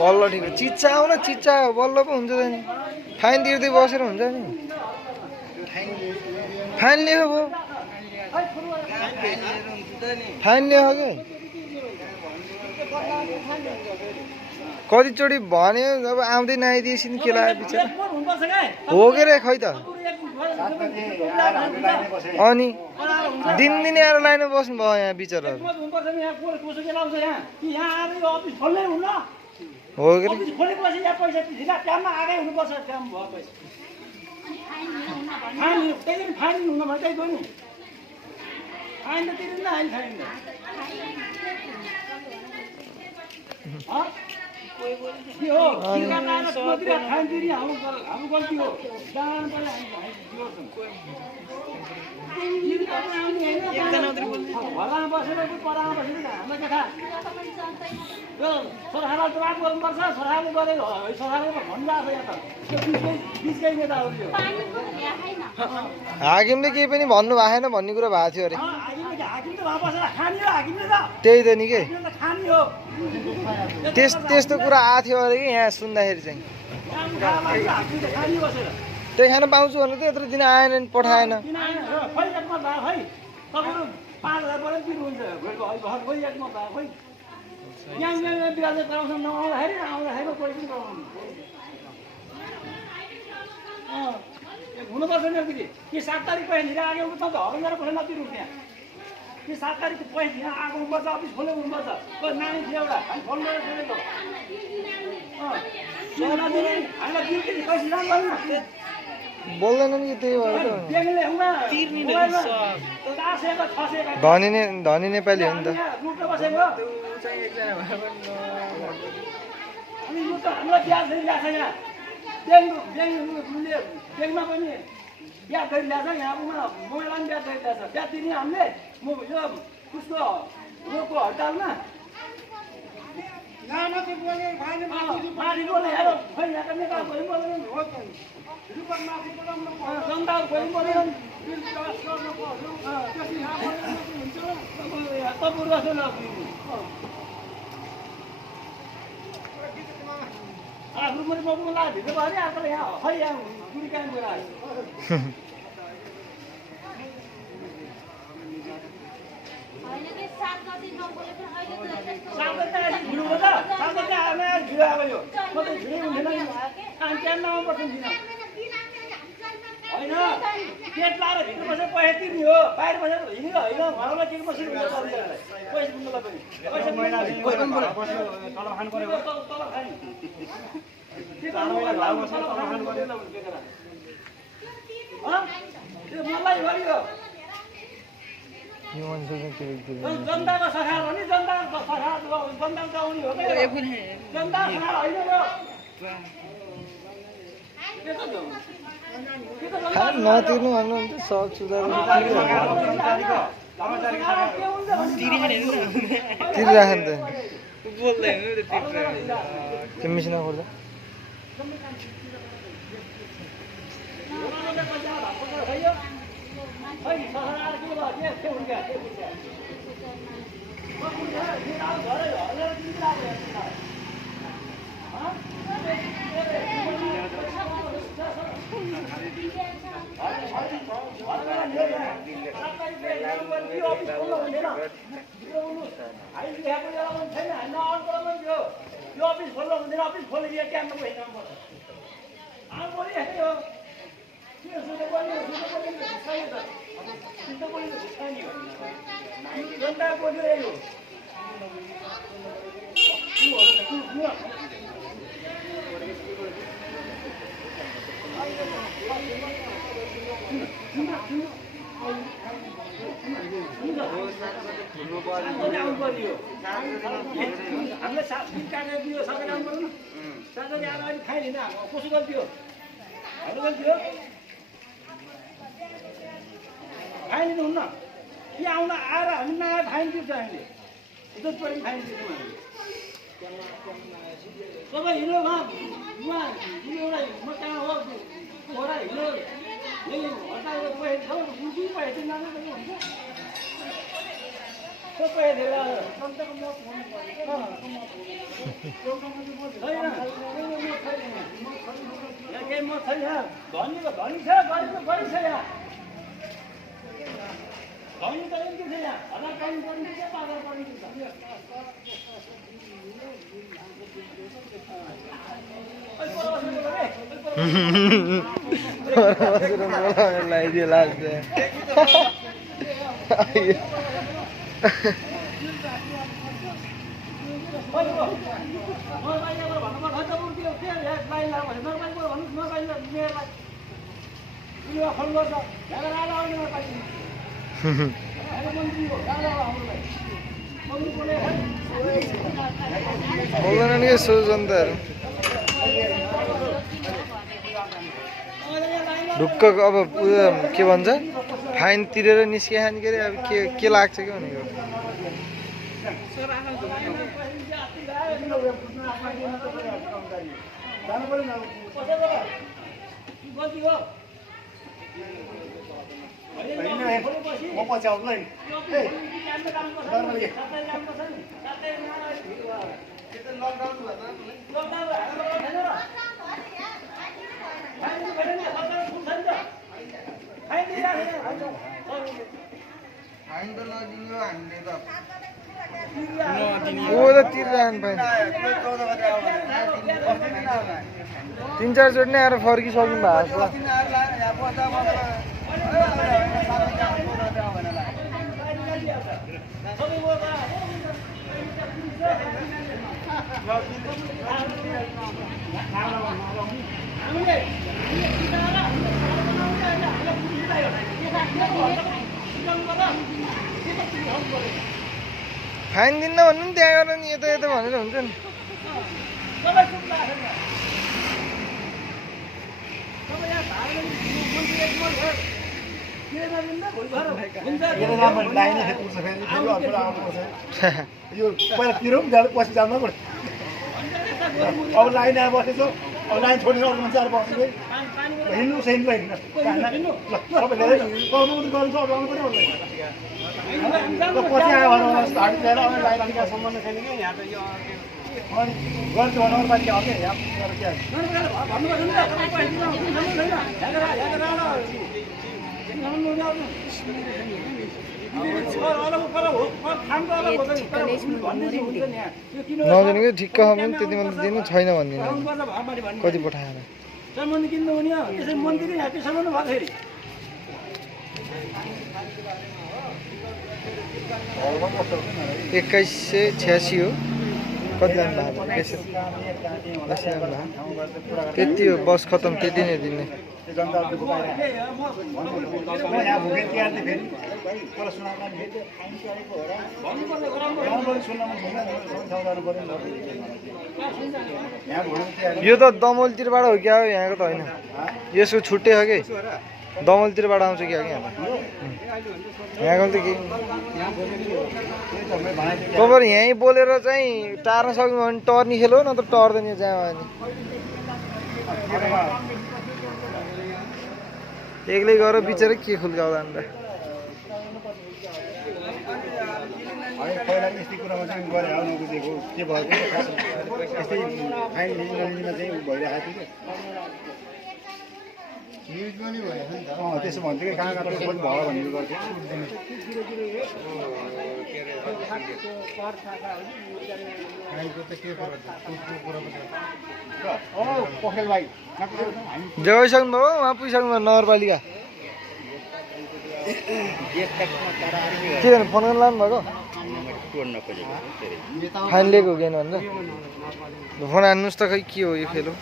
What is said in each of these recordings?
बल्ल ठिक चिच्चा आउन चिच्चा बल्ल पो हुन्छ नि फाइन तिर्दै बसेर हुन्छ नि फाइन लिएको भयो फाइन लिएको के कतिचोटि भन्यो अब आउँदै नआइदिएपछि नि के लाग्यो बिचरा हो के रे खै त अनि दिनदिनै आएर लाइनमा बस्नु भयो यहाँ बिचराहरू हो के हाकिमले केही पनि भन्नु भएन भन्ने कुरा भएको थियो अरे त्यही त नि के त्यस्तो कुरा आएको थियो अरे कि यहाँ सुन्दाखेरि चाहिँ त्यही खान पाउँछु भने त यत्रो दिन आएन नि पठाएन हुनुपर्छ नि कि 7 तारिक पैसा लिएर आगे त हरेर पैसा नतिर्नु त्यहाँ कि 7 तारिकको पैसा लिएर आएको हुनुपर्छ अफिस खोले हुनुपर्छ नानी थियो एउटा हामी फोन गरेर सोधेको बोल्दैन नि त्यही भएर धनी नेपाली हो नि त ब्याङ्कमा पनि ब्याज गरिरहेछ यहाँ मोबाइलमा पनि ब्याज गरिरहेछ ब्याज दिने हामीले यो उसको रोगको हडतालमा माथि बोले हेर खै यहाँका नेता कोही बोलेन जनताहरू कोही बोलेन आफ्नो पनि बोक्नु ला भित्र भयो अर्कोले यहाँ खै यहाँ गुडी कायम गएर होइन पेट लाएर भित्र बसेर पैसा तिर्ने हो बाहिर बसेर हिँडेर होइन घरमा के बसेर पैसा मलाई गरियो जनताको सरकार हो नि जनताको सरकार जनताको चलाउने हो जनता सरकार होइन नतिर्नु भन्नुहुन्छ सब सुधार तिरिराख्नु त त्यो मिसिनमा खोल्दा हामीले साथ काटेर दियो सबै काम गर्नु साथै आएर अहिले खाइदिन कसो गल्ती हो हाम्रो गल्ती हो खाइदिनु हुन्न कि आउन आएर हामी नआएर फाइन तिर्छ हामीले जति पनि फाइन तिर्छौँ हामी सबै हिँड्यो उहाँ एउटा म कहाँ हो हिँड्यो हटाएर पैसा छ पैसे नाम पनि हुन्छ को पैसे ला संतको मत हुनु पर्यो के म छैन धनीको धनी छ गरिबको गरिब छ यहाँ धनी त के छ यहाँ हजार काम गर्ने के पागल गर्ने लगाइदियो लास्ट बोल्दैन नि यसो जनताहरू ढुक्क अब के भन्छ फाइन तिरेर निस्किहाल्ने के अरे अब के लाग्छ कि भनेको म पछि आउँला नि ऊ त तिर्दैन पाइन 3-4 चोटि नै आएर फर्किसक्नु भएको छ फाइन दिन्न भन्नु नि त्यहाँ गएर नि यता यता भनेर हुन्छ नि यो पहिला तिरौँ पछि जानु पर्छ अब लाइन आएर बसेछु अब लाइन छोडेर अरू मान्छे आएर बस्छु हिँड्नु हिँड्नु हिँड्नु सबैले गर्नु गर्नु अब आउनु पनि पछि आयो भने हाडी लिएर अब लाइन अलिक सम्बन्ध छैन कि यहाँ त यो अनि गर्छु भने पार्टी हो क्या यहाँ के नजानेको ठिक्क हो भने त्यति मात्र दिनु छैन भनिदिनु कति पठाएर सामान किन्नु भने त्यसै मन्दिर यहाँ त्यसै पनि भएको फेरि 2186 हो कति लानु भएको त्यति हो बस खतम त्यति नै दिने यो त दमोलतिरबाट हो क्या हो यहाँको त होइन यसको छुट्टै हो कि दमोलतिरबाट आउँछ क्या यहाँ यहाँको त के खबर यहीँ बोलेर चाहिँ टार्न सक्नु भने टर्नी खेलो न त टर्दैन जहाँ भने एक्लै गएर बिचरा के खुल्काउँदा अन्त पहिला यस्तै कुरामा चाहिँ गरे नबुझेको के भएको यस्तै फाइन लिनमा चाहिँ भइरहेको थियो त्यसो भन्थ्यो कि कहाँ कहाँ पनि भयो भनेर गर्थ्यो पखेल भाइ जगाइसक्नु भयो उहाँ पुगिसक्नु भयो नगरपालिका के गर्नु फोन गर्न लानु भएको फाइन लिएको हो कि भनेर फोन हान्नुहोस् त खै के हो यो फेलो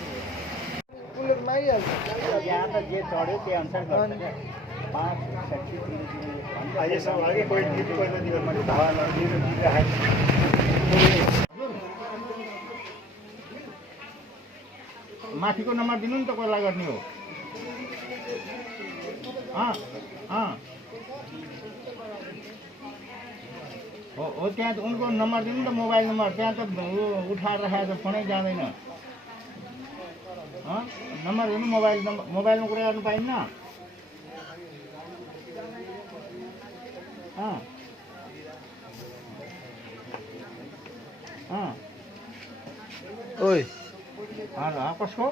माथिको नम्बर दिनु नि त कसलाई गर्ने हो हो त्यहाँ उनको नम्बर दिनु नि त मोबाइल नम्बर त्यहाँ त उठाएर राखेको छ फोनै जाँदैन नम्बर दिनु मोबाइलमा कुरा गर्नु पाइन्न ओइ कसको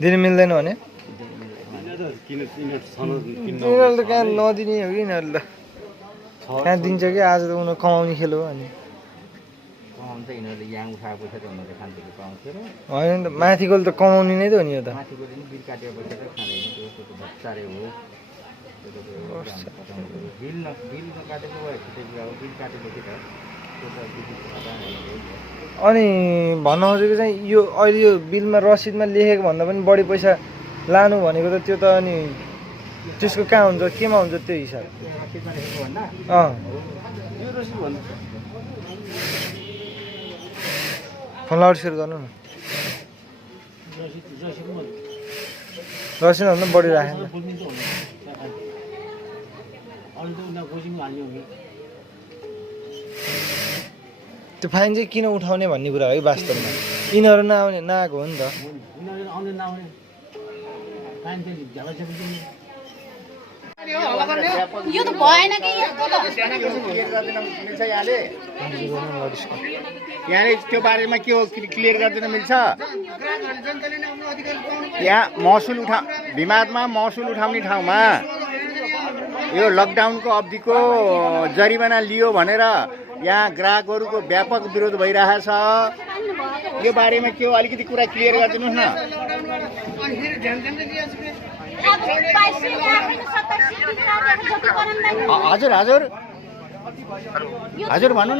दिन मिल्दैन भने यिनीहरूले त कहाँ नदिने हो कि यिनीहरूले कहाँ दिन्छ कि आज त उनीहरू कमाउने खेल हो अनि होइन नि त माथिको त कमाउने नै त हो नि यो त अनि भन्न खोजेको चाहिँ यो अहिले यो बिलमा रसिदमा लेखेको भन्दा पनि बढी पैसा लानु भनेको त त्यो त अनि त्यसको कहाँ हुन्छ केमा हुन्छ त्यो हिसाब फोन लाउड सेयर गर्नु न रसिदभन्दा बढी राखेन त्यो फाइन चाहिँ किन उठाउने भन्ने कुरा हो है वास्तवमा यिनीहरू नआउने नआएको हो नि त यो त भएन कि यहाँले त्यो बारेमा के हो क्लियर गरिदिन मिल्छ यहाँ महसुल विवादमा महसुल उठाउने ठाउँमा यो लकडाउनको अवधिको जरिमाना लियो भनेर यहाँ ग्राहकहरूको व्यापक विरोध भइरहेछ यो बारेमा के हो अलिकति कुरा क्लियर गरिदिनुहोस् न हजुर हजुर हजुर भन्नु न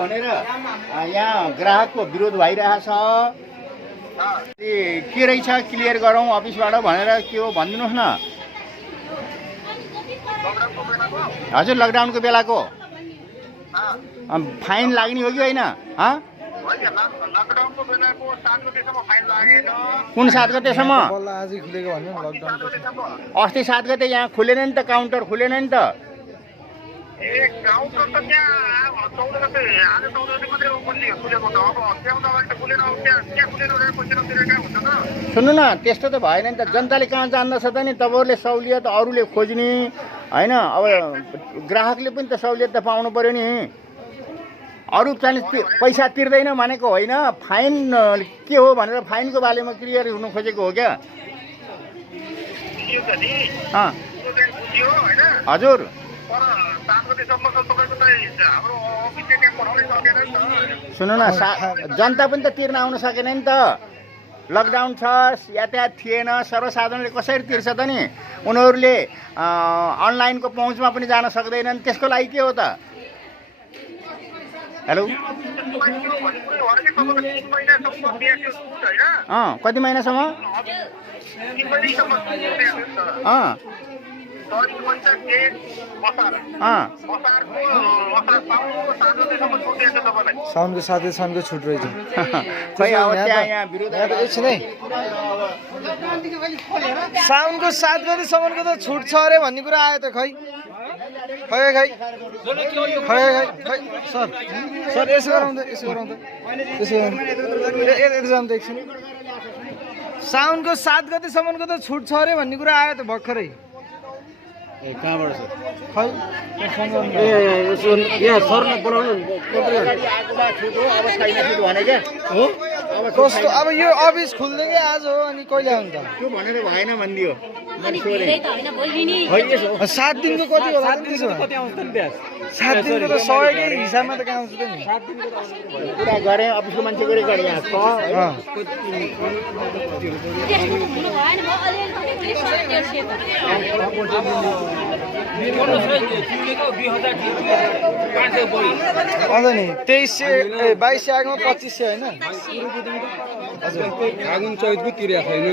भनेर यहाँ ग्राहकको विरोध भइरहेछ के रहेछ क्लियर गरौँ अफिसबाट भनेर के हो भनिदिनुहोस् न हजुर लकडाउनको बेलाको फाइन लाग्ने हो कि होइन कुन 7 गतेसम्म अस्ति 7 गते यहाँ खुलेन नि त काउन्टर खुलेन नि त सुन्नु न त्यस्तो त भएन नि त जनताले कहाँ जान्दछ त नि तपाईँहरूले सहुलियत अरूले खोज्ने होइन अब ग्राहकले पनि त सहुलियत त पाउनु पर्यो नि अरू चाहिँ पैसा तिर्दैन भनेको होइन फाइन के हो भनेर फाइनको बारेमा क्लियर हुनु खोजेको हो क्या हजुर सुन्नु न जनता पनि त तिर्न आउन सकेन नि त लकडाउन छ यातायात थिएन सर्वसाधारणले कसरी तिर्छ त नि उनीहरूले अनलाइनको पहुँचमा पनि जान सक्दैनन् त्यसको लागि के हो त हेलो कति महिनासम्म साउन्डको साथै साउन्डको छुट रहेछ एकछिनै साउन्डको 7 गतेसम्मको त छुट छ अरे भन्ने कुरा आयो त खै सर सर यसो गरौँ त एकछिन साउन्डको 7 गतेसम्मको त छुट छ अरे भन्ने कुरा आयो त भर्खरै कहाँबाट छ खै यहाँ सरले बोलाउनु कस्तो अब यो अफिस खुल्दै कि आज हो अनि कहिले आउनु त त्यो भनेर भएन भनिदियो 7 दिनको कति होला 7 दिनको त सहयोगै हिसाबमा त कहाँ आउँछ त नि कुरा गरे अफिसको मान्छे गरे यहाँ नि 2200 आगोमा 2500 होइन आगुन चौधको तिर्या छैन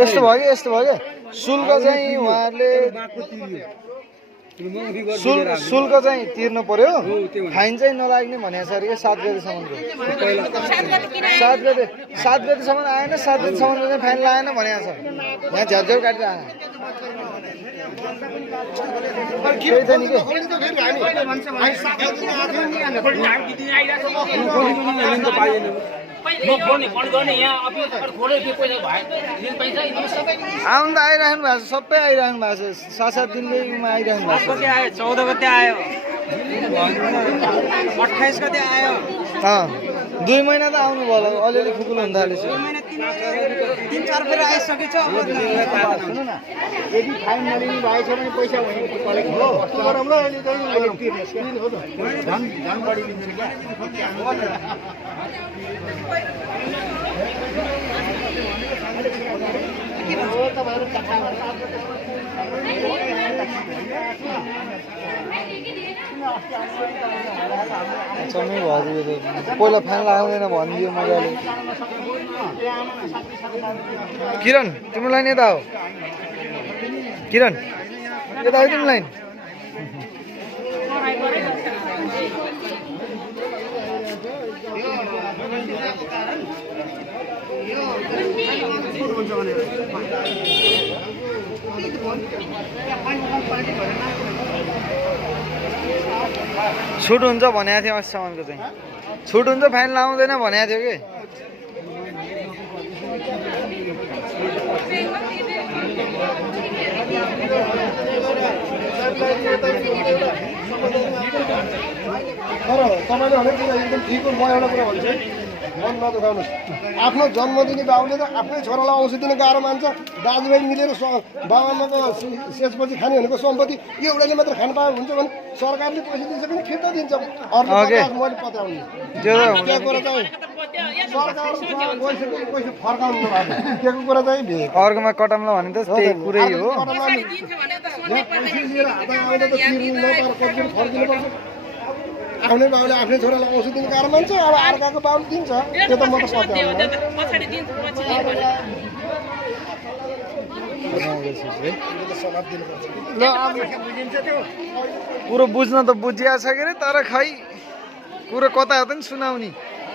यस्तो भयो कि शुल्क चाहिँ उहाँहरूले शुल्क चाहिँ तिर्नु पर्यो फाइन चाहिँ नलाग्ने भनेको छ अरे क्या 7 गतेसम्मको 7 गतेसम्म आएन 7 गतेसम्मको चाहिँ फाइन लागेन भनेको छ यहाँ झ्याउझ्याउ काटेर आएन केही छ नि के आउनु त आइराख्नु भएको छ सबै आइराख्नु भएको छ 7-7 दिनकैमा आइराख्नु भएको छ 14 गते आयो 28 गते आयो 2 महिना त आउनु भयो होला अलिअलि खुकुल हुन थालेछ 2 महिना 3-4 फेर आइसकेछ अब सुन्नु न यदि फाइन नलिने भएछ भने पैसा कलेक्ट हो गरौँ ल अहिले चाहिँ हो त झन् बढी दिन्छ क्या समय भयो पहिला फाइन लाग्दैन भनिदियो मजाले किरण तिम्रो लाइन यता हो किरण यता हो तिम्रो लाइन छुट हुन्छ भनेको थियो अस्तिसम्मको चाहिँ छुट हुन्छ फाइन लाउँदैन भनेको थियो कि तर तपाईँले भनेको कुरा एकदम ठिक हो म एउटा कुरा भन्छु मन नदुखाउनुहोस् आफ्नो जन्मदिने बाबुले त आफ्नै छोरालाई औँसी दिने गाह्रो मान्छ दाजुभाइ मिलेर बाबाआमाको शेषपछि खाने भनेको सम्पत्ति एउटाले मात्र खान पाए हुन्छ भने सरकारले पैसा दिन्छ भने फिर्ता दिन्छ अर्को मैले पत्याउने त्यो कुरा चाहिँ सरकारसँग पैसा फर्काउनु नभएको त्यो कुरा चाहिँ भेट अर्कोमा कटाउँला भने त त्यही कुरै हो आफ्नै बाबुले आफ्नै छोरालाई औषधि दिने गाह्रो मान्छ अब अर्काको बाबुले दिन्छ त्यो त म त ल अब कुरो बुझ्न त बुझिया छ के अरे तर खै कुरो कता हो त नि सुनाउने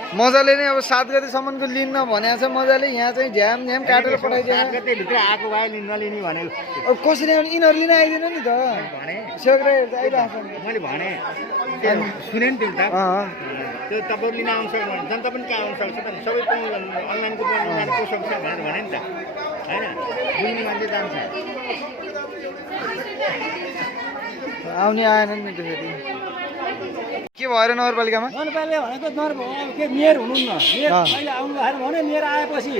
मजाले नै अब 7 गतेसम्मको लिन्न भनेको छ मजाले यहाँ चाहिँ झ्याम झ्याम काटेर पठाइदियो भित्र आएको भए नलिने भनेको अब कसरी आउने यिनीहरू लिन आइदिनु नि त सेक्रेटरी त आइरहेको छ मैले भने सुने नि त्यो त त्यो तपाईँहरू लिन आउनु सक्छ भने जनता पनि कहाँ आउनु सक्छ त सबै अनलाइनको को सक्छ भनेर भने नि त होइन बुझ्ने मान्छे जान्छ आउने आएन नि त फेरि के भएर नगरपालिकामा नगरपालिका भनेको के मेयर हुनुहुन्न मेयर अहिले आउनु भएन भने मेयर आएपछि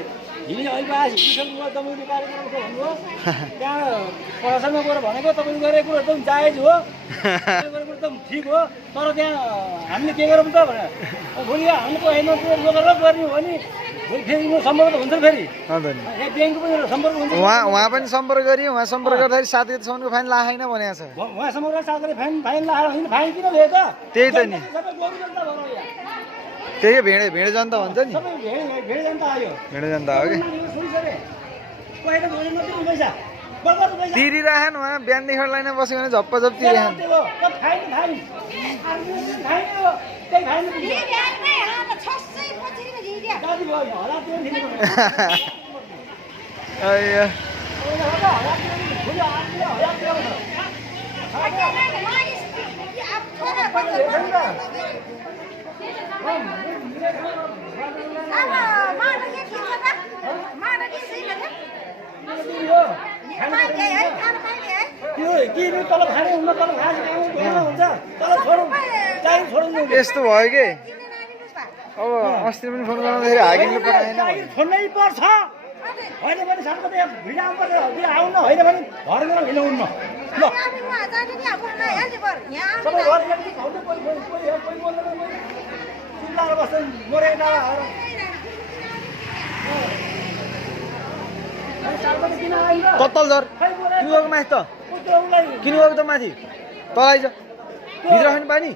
हिँड्ने अहिले आएपछि हिँडिसक्नु तपाईँले कार्यक्रम भन्नुभयो त्यहाँ प्रशासनमा गएर भनेको तपाईँले गरेको कुरो एकदम जायज हो गरेको कुरो एकदम ठिक हो तर त्यहाँ हामीले के गरौँ त भने भोलि हामीले पैसा नगरेर गर्ने हो भने भोलि फेरि सम्पर्क त हुन्छ फेरि ब्याङ्कको पनि सम्पर्क हुन्छ उहाँ पनि सम्पर्क गरियो उहाँ सम्पर्क गर्दाखेरि 7 गतेसम्मको फाइन लागेन भनेको छ उहाँ सम्पर्क 7 गते फाइन लगाएर फाइन किन लियो त त्यही त नि त्यही भेडे जनता भन्छ नि भेडे जनता आयो भेडे जनता हो कि तिरिराखन उहाँ बिहानदेखि लाइन बस्यो भने झप्प झप तिरिराखन यस्तो भयो कि अब अस्ति पनि फोन गर्दाखेरि हाकिमले पठाएन छोड्नै पर्छ होइन भने सानो भिड आउनुपर्छ आउन होइन भने घर गएर हिँड्नुहुन्न ल सबै घर चिल्लाएर बस्छन् मोरेर तत्तलझर किन गएको माथि त किन गएको त माथि तलाइज भित्र खाने पानी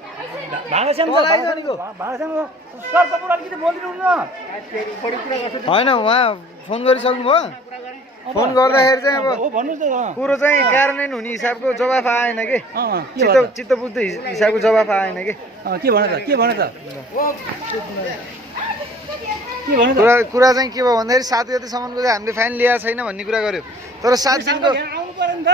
होइन उहाँ फोन गरिसक्नु भयो फोन गर्दाखेरि चाहिँ अब हो भन्नुहोस् न कुरो चाहिँ कार्यान्वयन हुने हिसाबको जवाफ आएन कि के भयो चित्त बुझ्दो हिसाबको जवाफ आएन कि के भने त के भने त के भने त कुरा चाहिँ के भयो भन्दाखेरि 7 गतेसम्मको चाहिँ हामीले फाइन लिएको छैन भन्ने कुरा गर्यो तर 7 दिनको आउनु पर्यो नि त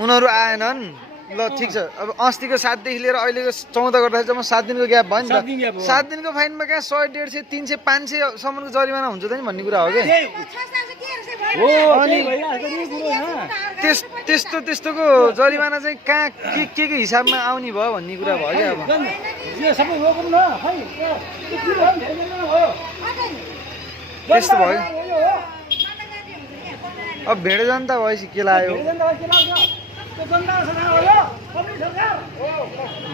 उनीहरू आएनन् ल ठिक छ अब अस्तिको 7 देखि लिएर अहिलेको 14 गर्दाखेरि जम्मा 7 दिनको ग्याप भयो नि 7 दिन ग्याप त हो। 7 दिनको फाइनमा कहाँ 100 150 300 500 सम्मको जरिमाना हुन्छ त नि भन्ने कुरा हो कि हो अनि भइरहेको नि कुरो यहाँ त्यस्तोको जरिमाना चाहिँ कहाँ के हिसाबमा आउने भयो भन्ने कुरा भयो क्या अब यो सबै रोकौँ न खै त्यो के भयो धेरै दिन भयो त्यस्तो भयो अब भेड जनता भएपछि के लाग्यो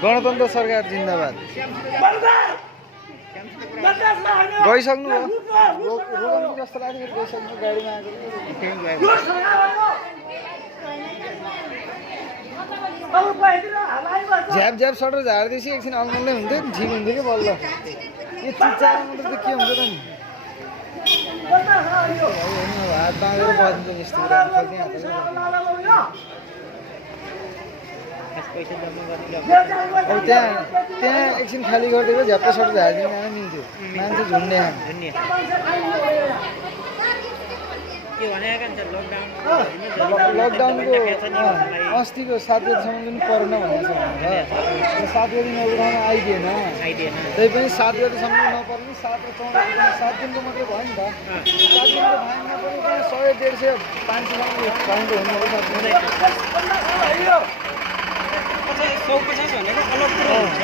गणतन्त्र सरकार जिन्दाबाद गइसक्नु भयो रोक्नु जस्तो लाग्यो गइसक्नु गाडीमा आएको झ्याप झ्याप सटर झार्दैछ एकछिन अल्मल्लै हुन्थ्यो नि ठिक हुन्थ्यो कि बल्ल यो चिच्चाएर मात्रै त के हुन्छ त नि हात बाँधेर बजिन्छ नि यस्तो कुरा अब त्यहाँ एकछिन खाली गरिदिएको झ्याप्पै सटर झारिदिनु जान मिल्थ्यो मान्छे झुन्ने लकडाउनको अस्तिको 7 गतिसम्म पनि परेन भनेको छ 7 गतिमा उठाउन आइदिएन त्यही पनि 7 गतिसम्म नपर्ने 7 र 14 7 दिनको मात्रै भयो नि त 7 दिनको फाइनमा पनि 100 150 500 फाइन त हुने हो 150 भनेको अलग कुरो हुन्छ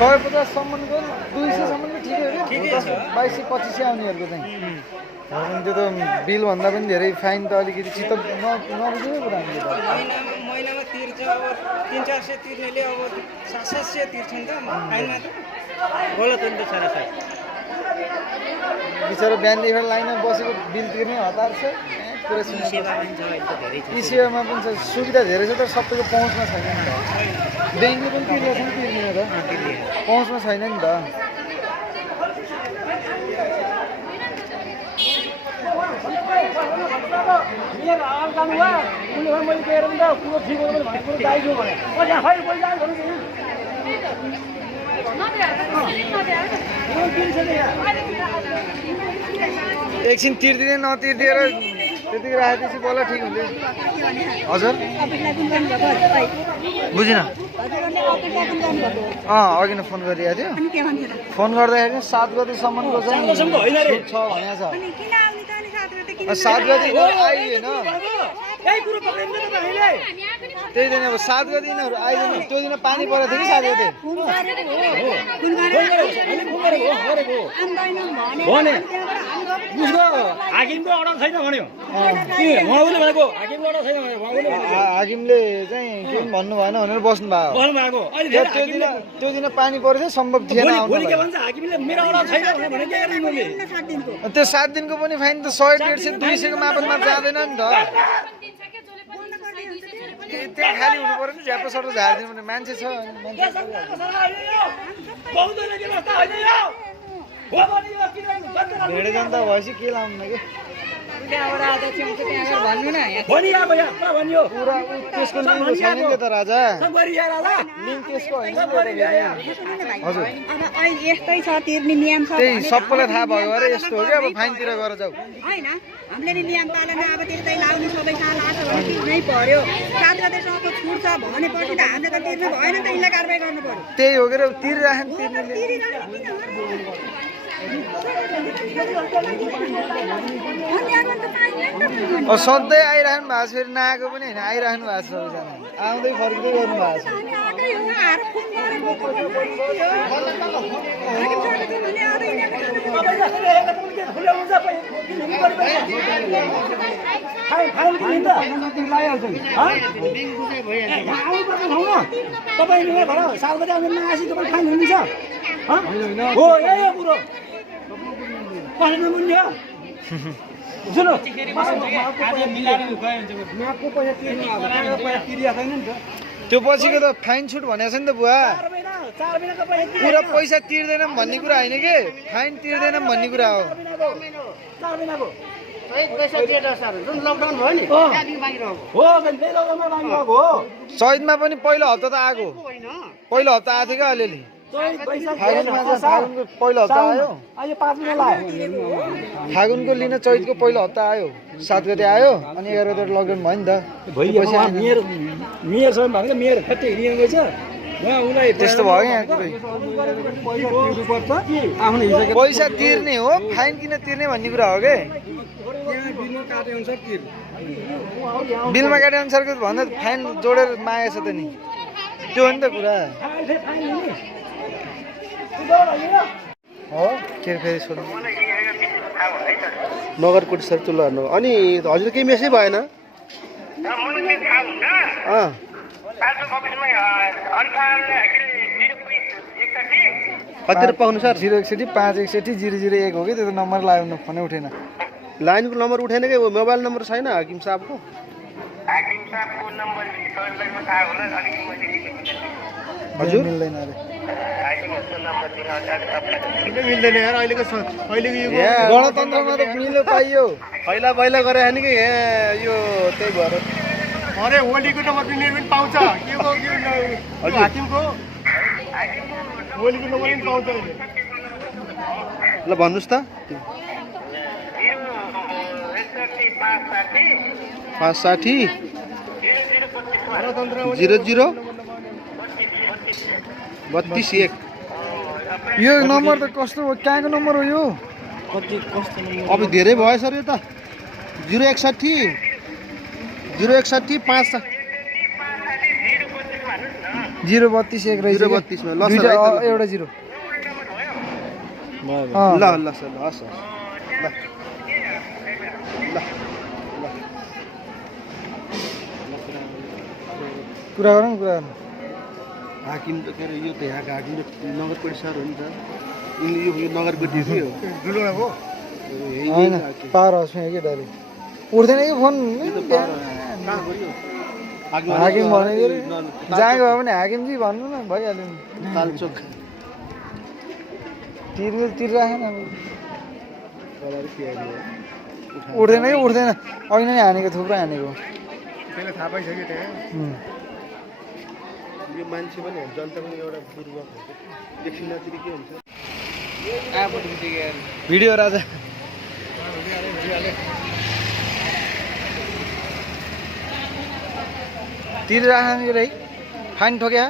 150 सम्मको 200 सम्म ठिकै हो कि 2200 2500 आउनेहरूको चाहिँ त्यो त बिलभन्दा पनि धेरै फाइन त अलिकति चित्त नबुझेकै कुरा हामीले महिनामा तिर्छ अब 300-400 तिर्नेले अब 700 तिर्छन् त फाइनमा त गलत हो नि त सरासर बिचरा बिहानदेखि लाइनमा बसेको बिल तिर्ने हतार छ कुरा सुन्नु सेवामा पनि छ सुविधा धेरै छ तर सबैको पहुँचमा छैन नि त ब्याङ्कले पनि तिर्दैछ नि तिर्दिन त पहुँचमा छैन नि त एकछिन तिर्दिने नतिर्दिएर त्यतिकै राखेपछि बल्ल ठिक हुन्थ्यो हजुर बुझिनँ अघि नै फोन गरिरहेको थियो फोन गर्दाखेरि 7 गतिसम्मको चाहिँ छुट छ भनेको छ 7 गति आइएन त्यही दिन अब 7 गति यिनीहरू आइदिनु त्यो दिन पानी परेको थियो कि 7 गति हाकिमको अर्डर छैन भन्यो हाकिमले चाहिँ के पनि भन्नु भएन भनेर बस्नु भएको त्यो दिन पानी परेको थियो सम्भव थिएन आउनुलाई त्यो 7 दिनको पनि फाइन त 100 150 200 को मापनमा जाँदैन नि त त्यहाँ खाली हुनु पर्यो नि झ्याप्पो सटर झारिदिनु भने मान्छे छ भेडे जनता भएपछि के लाउनु कि त्यसको लिङ्क छैन नि त राजा लिङ्क त्यसको होइन हजुर यस्तै छ तिर्ने नियम छ त्यही सबैलाई थाहा भयो अरे यस्तो हो कि अब फाइनतिर गएर जाऊ होइन हामीले नि नियम पालन अब तिर्दै लाउने सबै साल आछ भने तिर्नै पर्यो 7 गतेसम्मको छुट छ भनेपछि त हामीले त तिर्नु भएन नि त यिनलाई कारबाही गर्नु पर्यो त्यही हो कि तिरिराख्नु तिर्नेले सधैँ आइराख्नु भएको छ फेरि नआएको पनि होइन आइराख्नु भएको छ सबैजना आउँदै फर्किँदै गर्नु भएको छ त्यो पछिको त फाइन छुट भनेको छ नि त बुवा 4 महिनाको पैसा पुरा पैसा तिर्दैनौँ भन्ने कुरा होइन के फाइन तिर्दैनौँ भन्ने कुरा हो 4 महिनाको पैसा दिएर सर जुन लकडाउन भयो नि त्यहाँदेखि बाँकी रहेको हो त्यही लगाउनमा बाँकी भएको हो चैतमा पनि पहिलो हप्ता त आएको पहिलो हप्ता आएको थियो क्या अलिअलि फागुनमा चाहिँ फागुनको पहिलो हप्ता आयो अहिले 5 महिना लाग्यो फागुनको लिन चैतको पहिलो हप्ता आयो 7 गते आयो अनि 11 गते लकडाउन भयो नि त भइयो मेयरसँग भनेको मेयर ठ्याट्टै हिँडेको गएछ उहाँ उसलाई त्यस्तो भयो यहाँ कुरै आफ्नो हिसाबले पैसा तिर्ने हो फाइन किन तिर्ने भन्ने कुरा हो के बिलमा काटे अनुसार तिर बिलमा काटे अनुसारको भन्दा फाइन जोडेर मागेछ त नि त्यो हो नि त कुरा हो के फेरि सोध्नु नगरकोट सर तुलना अनि हजुर केही मेसै भएन कति पाउनु सर 061 561 001 हो कि त्यो त नम्बर लाग्यो फोनै उठेन लाइनको नम्बर उठेन कि मोबाइल नम्बर छैन हाकिम साहबको हजुर मिल्दैन अरे मिल्दैन यार अहिलेको गणतन्त्रमा त मिल्यो पाइयो पहिला गरे होइन कि यहाँ यो त्यही भएर अरे होलीको नम्बर पनि पाउँछ के को हाकिमको होलीको नम्बर पनि पाउँछ ल भन्नुहोस् त 560 00 32 यो नम्बर त कस्तो हो कहाँको नम्बर हो यो अब धेरै भयो सर यो त 061 061 5 032 रहेछ 032 मा ल सर एउटा 0 ल ल सर हस् ल ल कुरा गरौँ कुरा गरौँ हाकिम त के अरे यो त यहाँको हाकिम त नगरकोट सर हो नि त यिनले यो नगरकोट हो होइन पावर हाउसमा के डाइरेक्ट उठ्दैन कि फोन हाकिम भनेको जहाँ गयो भने हाकिमजी भन्नु न भइहाल्यो नि तालचोक तिरिराखेन उठ्दैन कि उठ्दैन अघि नै हानेको थुप्रो हानेको त्यसलाई थाहा पाइसक्यो त्यहाँ यो मान्छे पनि जनता पनि एउटा पूर्वक एकछिन नतिर के हुन्छ भिडियो राजा तिरिराखेको है फाइन ठोक्या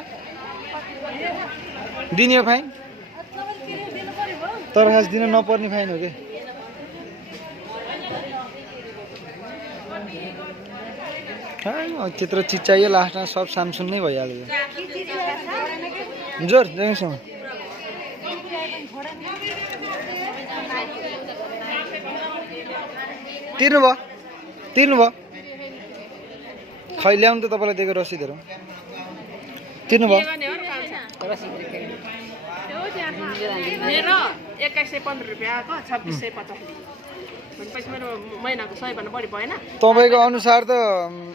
दिने हो फाइन तर खास दिन नपर्ने फाइन हो क्या त्यत्रो चिज चाहियो लास्टमा सब सामसुङ नै भइहाल्यो जोर जहाँसम्म तिर्नुभयो खै ल्याउनु त तपाईँलाई दिएको रसिदहरू तिर्नुभयो मेरो 2115 रुपियाँ आएको 2650 भनेपछि मेरो महिनाको 100 भन्दा बढी भएन तपाईँको अनुसार त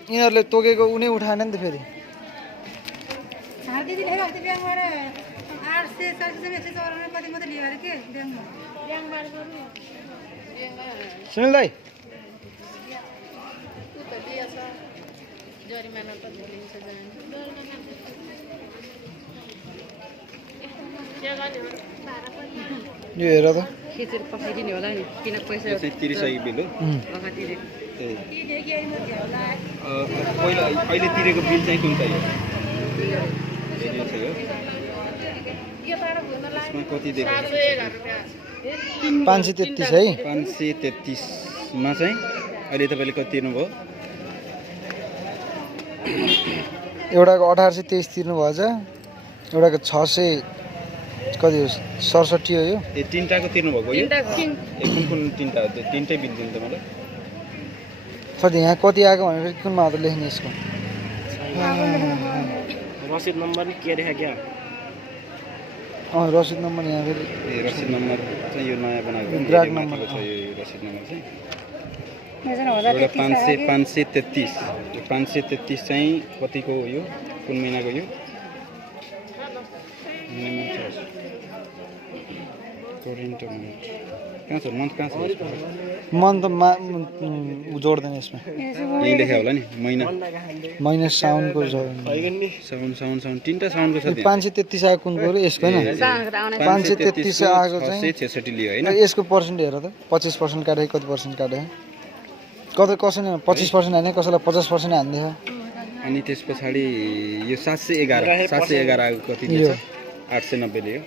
यिनीहरूले तोकेको उनी उठाएन नि त फेरि सुनिल दाइ यो हेर त खिचेर पठाइदिने होला नि किन पैसा तिरिसकेको बिल हो पहिला अहिले तिरेको बिल चाहिँ कुन चाहिँ कति दिएको 533 है 533 मा चाहिँ अहिले तपाईँले कति तिर्नुभयो एउटाको 1823 तिर्नु भएछ एउटाको 600 कति हो 67 हो यो ए तीनटाको तिर्नु भएको यो कुन कुन तीनटा हो तीनटै बिल दिनु त मलाई सर यहाँ कति आएको भनेर कुनमा हात लेख्ने यसको रसिद नम्बर नि के देखायो क्या रसिद नम्बर यहाँ फेरि ए रसिद नम्बर चाहिँ यो नयाँ बनाएको ग्राहक नम्बर छ यो रसिद नम्बर चाहिँ एउटा 533 चाहिँ कतिको हो यो कुन महिनाको यो कहाँ छ मन्थ कहाँ छ मन त जोड्दैन यसमा यही लेख्या होला नि महिना महिना साउनको जोड्दैन साउन तीनटा साउनको छ 533 आएको कुनको हो यसको हैन 533 आएको चाहिँ 166 लियो हैन यसको पर्सेन्ट हेर त 25% काटे कति पर्सेन्ट काटे कतै कसैले 25% हाने कसैलाई 50% हान्दै हो अनि त्यस पछाडी यो 711 आएको कति छ 890 लियो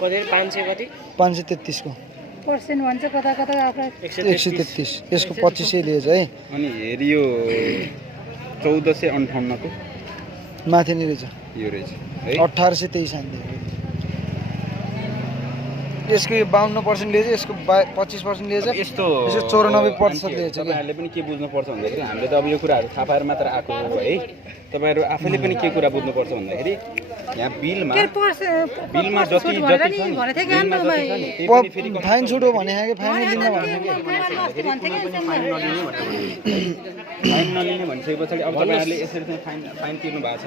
कति 500 कति 533 को पर्सेन्ट भन्छ कता कता 133 यसको 2500 लिएछ है अनि हेरि यो 1458 को माथि नै रहेछ यो रहेछ है 1823 हान्दै यसको यो 52% लिएछ यसको 25% लिएछ यस्तो 94% लिएछ तपाईहरुले पनि के बुझ्नु पर्छ भन्दाखेरि हामीले त अब यो कुराहरु थाहा पाएर मात्र आएको हो है तपाईहरु आफैले पनि के कुरा बुझ्नु पर्छ भन्दाखेरि यहाँ बिलमा जति छ नि फाइन छुट हो भने कि फाइन लिन्न भने फाइन नलिने भनिसके पछाडि अब तपाईहरुले यसरी चाहिँ फाइन तिर्नु भएको छ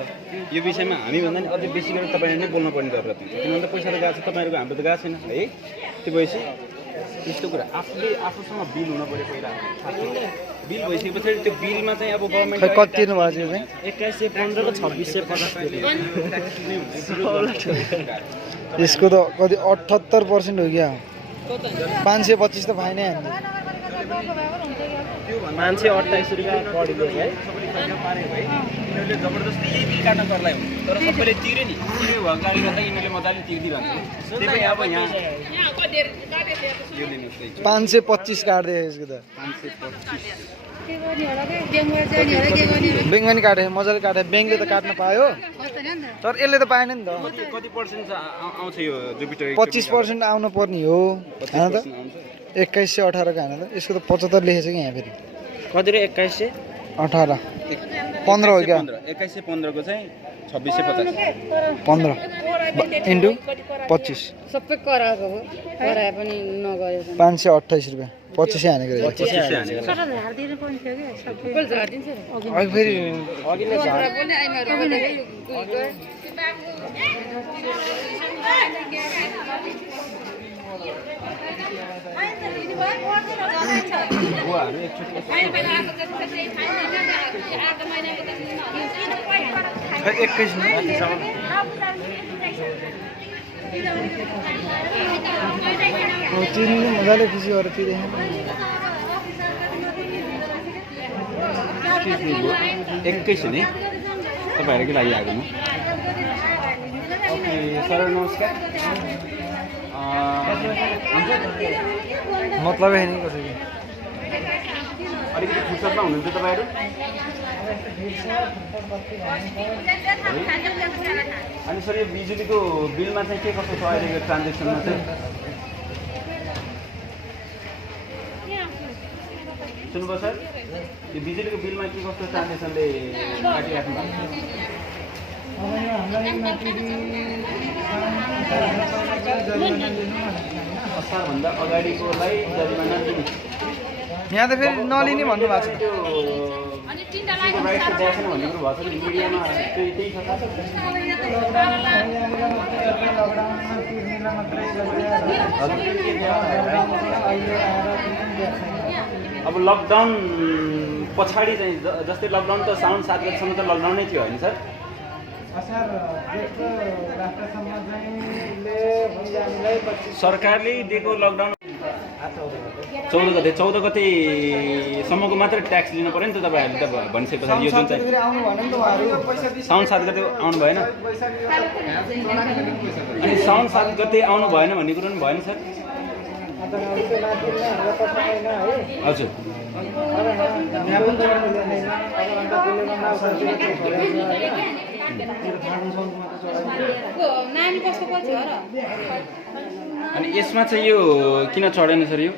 यो विषयमा हामी भन्दा नि अझै बेसी गरेर तपाईहरुले नै बोल्नु पर्ने जरुरत हुन्छ किनभने त पैसा त गएको छ तपाईहरुको हाम्रो त गएको छैन है त्यो भएपछि यस्तो कुरा आफूसँग बिल हुन पर्यो पहिला बिल भइसके पछाडि त्यो बिलमा चाहिँ अब गभर्नमेन्ट कति तिर्नु भएको छ 2115 को 2650 यसको त कति 78% हो क्या 525 त फाइनै हान्दै मान्छे 28 रुपैयाँ बढीले है यिनीहरूले जबरजस्ती यही बिल काट्न गर्लाई हो तर सबैले तिर्यो नि तिर्यो भएको कारणले गर्दा यिनीहरूले मजाले तिर्दिरहन्छ त्यही पनि अब यहाँ यो लिनुहोस् 525 काट्दै यसको त 525 ब्याङ्कमा नि काटे मजाले काटे ब्याङ्कले त काट्न पायो तर यसले त पाएन नि त कति पर्सेन्ट आउँछ यो जुपिटर 25% आउनु पर्ने हो हैन त 2118 को हान त यसको त 75 लेखेछ कि यहाँ फेरि कति रे 2118 15 हो क्या 2115 को चाहिँ 2650 15 इन्टु 25 सबै कराएको हो कराए पनि नगरे 528 रुपैयाँ 25 हानेको रहेछ 25 हानेको झार्दिनु पर्ने थियो कि सबै झार्दिन्छ अहिले फेरि अघि नै पनि आइमाहरु बुवाहरु एकचोटि खै 21 तिर्नु मजाले खुसी गरेर तिरे 21 नि तपाईहरुको लागि आएको म ओके सर नमस्कार मतलब है नहीं कसैले अलिकति फुर्सदमा हुनुहुन्छ तपाईहरु अनि सर यो बिजुलीको बिलमा चाहिँ के कस्तो छ अहिलेको ट्रान्जेक्सनमा चाहिँ सुन्नुभयो सर यो बिजुलीको बिलमा के कस्तो ट्रान्जेक्सनले काटिराख्नु भएको असारभन्दा अगाडिकोलाई जरिमाना लिने यहाँ त फेरि नलिने भन्नु भएको छ राइट दिएको छैन भन्ने कुरो भएको छ नि मिडियामा त्यही छ अब लकडाउन पछाडि चाहिँ जस्तै लकडाउन त साउन 7 गतेसम्म त लकडाउनै थियो होइन सर सरकारले दिएको लकडाउन 14 गतेसम्मको मात्र ट्याक्स लिनु पर्यो नि त तपाईहरुले त भनिसके पछाडि यो जुन चाहिँ साउन 7 गते आउनु भएन अनि साउन 7 गते आउनु भएन भन्ने कुरो पनि भएन सर हजुर नानी कसको पछि हो र अनि यसमा चाहिँ यो किन चढेन सर यो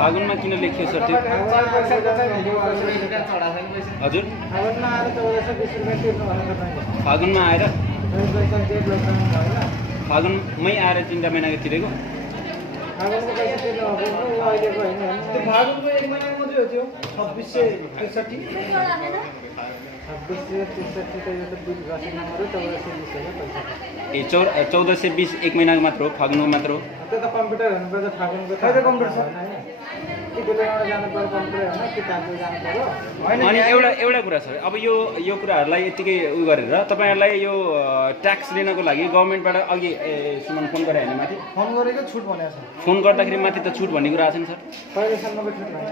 फागुनमा किन लेखियो सर त्यो हजुर फागुनमा आएर फागुनमै आएर 3 महिनाको तिरेको फागुनको पैसा तिर्नु भएको हो अहिलेको होइन त्यो फागुनको 1 महिनाको मात्रै हो त्यो 2663 2663 त यो त बिल रसिद नम्बर हो 1420 होइन पैसा ए 1420 1 महिनाको मात्र हो फागुनको मात्र हो त्यो त कम्प्युटर हुनुपर्छ फागुनको कहिले कम्प्युटर छ कि बेलामा जानु पर्यो कम्प्युटर होइन कि काममा जानु पर्यो अनि एउटा कुरा छ अब यो कुराहरूलाई यतिकै उयो गरेर तपाईँहरूलाई यो ट्याक्स लिनको लागि गभर्मेन्टबाट अघि सुमन फोन गरे होइन माथि फोन गरेको छुट भनेको छ फोन गर्दाखेरि माथि त छुट भन्ने कुरा आएको छैन सर पहिलेसम्मको छुट भन्छ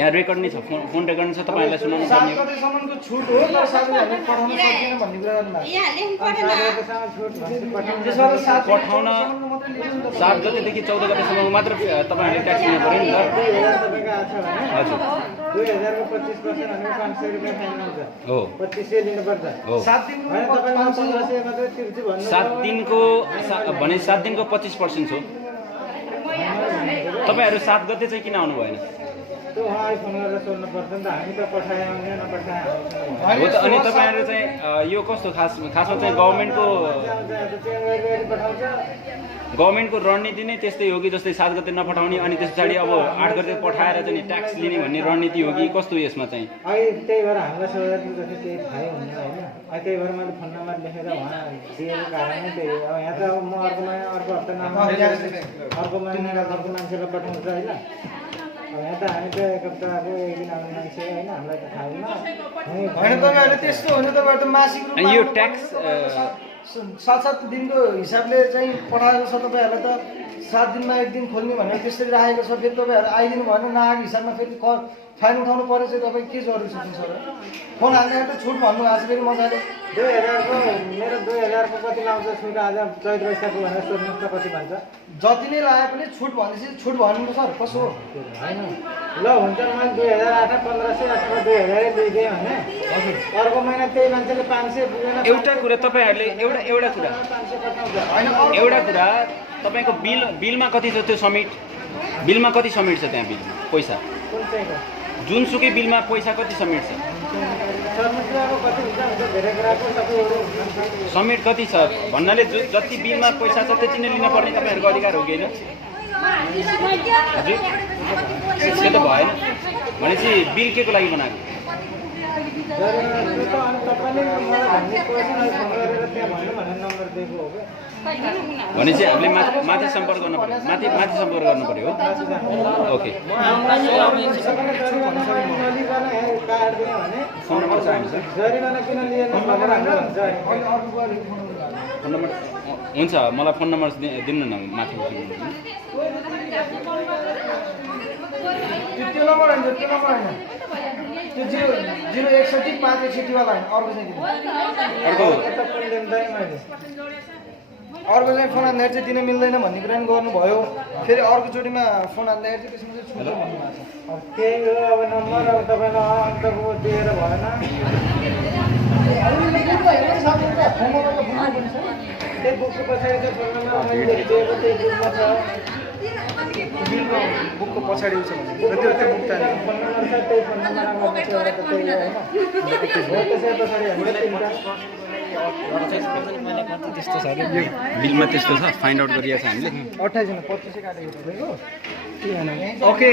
यहाँ रेकर्ड नै छ फोन रेकर्ड छ तपाईँहरूलाई सुनाउनु 7 पर्ने गतेसम्मको छुट हो तर साथीहरूले पठाउन सक्दैन भन्ने कुरा गर्नुभएको त्यसबाट 7 पठाउन 7 गतेदेखि 14 गतेसम्मको मात्र तपाईँहरूले ट्याक्स लिनु पऱ्यो नि त तपाईँको आएको छ भने हजुर 2000 को 25% भनेको 500 रुपियाँ फाइन आउँछ हो 2500 लिनुपर्छ हो 7 दिनको होइन तपाईँले 1500 मात्रै तिर्छु भन्नु 7 दिनको भने 7 दिनको 25% हो तपाईँहरू 7 गते चाहिँ किन आउनु भएन त्यो उहाँलाई फोन गरेर सोध्नु पर्छ नि त हामी त पठाए आउने नपठाए हो त अनि तपाईँहरू चाहिँ यो कस्तो खासमा चाहिँ गभर्मेन्टको रणनीति नै त्यस्तै हो कि जस्तै 7 गते नपठाउने अनि त्यस पछाडि अब 8 गते पठाएर चाहिँ ट्याक्स लिने भन्ने रणनीति हो कि कस्तो यसमा चाहिँ अहिले त्यही भएर हामीलाई सोधेर जस्तै त्यही थाहै हुन्न होइन त्यही भएर मैले फोन नम्बर लेखेर उहाँ दिएको कारण नै त्यही हो अब यहाँ त अब म अर्को महिना अर्को हप्ता अर्को महिना अर्को मान्छेलाई पठाउँछ होइन अब यहाँ त हामी त एक हप्ताको एक दिन आउने मान्छे होइन हामीलाई त थाहा हुन्न होइन तपाईँहरूले त्यस्तो हो भने तपाईँहरू त मासिक अनि यो ट्याक्स 7 दिनको हिसाबले चाहिँ पठाएको छ तपाईँहरूलाई त 7 दिनमा 1 दिन खोल्ने भनेर त्यसरी राखेको छ फेरि तपाईँहरू आइदिनु भएन नआएको हिसाबमा फेरि फाइन उठाउनु पर्यो चाहिँ तपाईँ के जरुरी छ सर फोन हाल्दाखेरि त छुट भन्नुभएको छ फेरि मजाले 2000 को मेरो 2000 को कति लाउँछ छुट आज चैत वैशाखको भनेर सोध्नुहोस् त कति भन्छ जति नै लाए पनि छुट भनेपछि छुट भन्नु सर कसो हो होइन ल हुन्छ मैले 2008 1500 अथवा 2000 दिइदिएँ भने हजुर अर्को महिना त्यही मान्छेले 500 पुगेन एउटा कुरा तपाईँहरूले एउटा कुरा 500 पठाउँछ एउटा कुरा तपाईँको बिलमा कति छ त्यो समिट बिलमा कति समिट छ त्यहाँ बिलमा पैसा कुन चाहिँ जुनसुकै बिलमा पैसा कति समिट छ समिट कति छ भन्नाले जति बिलमा पैसा छ त्यति नै लिनुपर्ने तपाईँहरूको अधिकार हो कि होइन हजुर त्यो त भएन भनेपछि बिल के को लागि बनाएको भनेपछि हामीले माथि सम्पर्क गर्नु पर्यो माथि सम्पर्क गर्नु पर्यो हो ओके फोन नम्बर छ हामीसँग फोन नम्बर हुन्छ मलाई फोन नम्बर दिनु न माथि त्यो नम्बर होइन त्यो 061 561 वाला होइन अर्को चाहिँ अर्को चाहिँ फोन हान्दाखेरि चाहिँ दिन मिल्दैन भन्ने कुरा पनि गर्नुभयो फेरि अर्कोचोटिमा फोन हान्दाखेरि चाहिँ त्यसमा चाहिँ छुट भन्नुभएको छ त्यही हो अब नम्बर अब तपाईँलाई अन्तको दिएर भएन त्यही बुकको पछाडि चाहिँ फोन नम्बर मैले लेखिदिएको त्यही बुकमा छ बिलको बुकको पछाडि छ भने त्यो बुक त फोन नम्बर छ त्यही फोन नम्बरमा त्यही हो होइन त्यसै पछाडि हामीले बिलमा त्यस्तो छ फाइन्ड आउट गरिएको छ हामीले 28 जना 25 काटेको तपाईँको ओके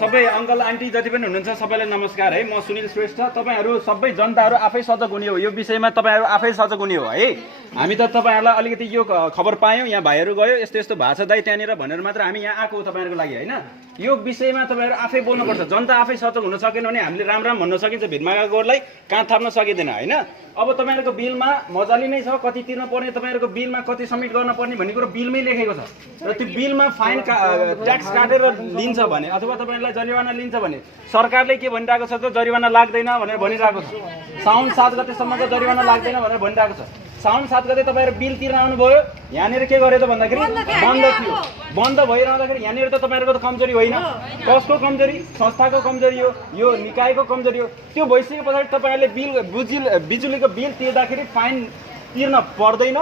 सबै अङ्कल आन्टी जति पनि हुनुहुन्छ सबैलाई नमस्कार है म सुनिल श्रेष्ठ तपाईँहरू सबै जनताहरू आफै सजग हुने हो यो विषयमा तपाईँहरू आफै सजग हुने हो है हामी त तपाईँहरूलाई अलिकति यो खबर पायौँ यहाँ भाइहरू गयो यस्तो यस्तो भएको छ दाइ त्यहाँनिर भनेर मात्र हामी यहाँ आएको हो तपाईँहरूको लागि होइन यो विषयमा तपाईँहरू आफै बोल्नुपर्छ जनता आफै सजग हुन सकेन भने हामीले राम भन्न सकिन्छ भिडमा गएकोलाई काँध थाप्न सकिँदैन होइन अब तपाईँहरूको बिलमा मजाले नै छ कति तिर्न पर्ने तपाईँहरूको बिलमा कति सब्मिट गर्न पर्ने भन्ने कुरो बिलमै लेखेको छ र त्यो बिलमा फाइन ट्याक्स काटेर लिन्छ भने अथवा तपाईँहरूलाई जरिवाना लिन्छ भने सरकारले के भनिरहेको छ त जरिवाना लाग्दैन भनेर भनिरहेको छ साउन 7 गतेसम्मको जरिवाना लाग्दैन भनेर भनिरहेको छ साउन 7 गते तपाईँहरू बिल तिर्न आउनुभयो यहाँनिर के गर्यो त भन्दाखेरि बन्द थियो बन्द भइरहँदाखेरि यहाँनिर त तपाईँहरूको त कमजोरी होइन कसको कमजोरी संस्थाको कमजोरी हो यो निकायको कमजोरी हो त्यो भइसके पछाडि तपाईँहरूले बिजुलीको बिल तिर्दाखेरि फाइन तिर्न पर्दैन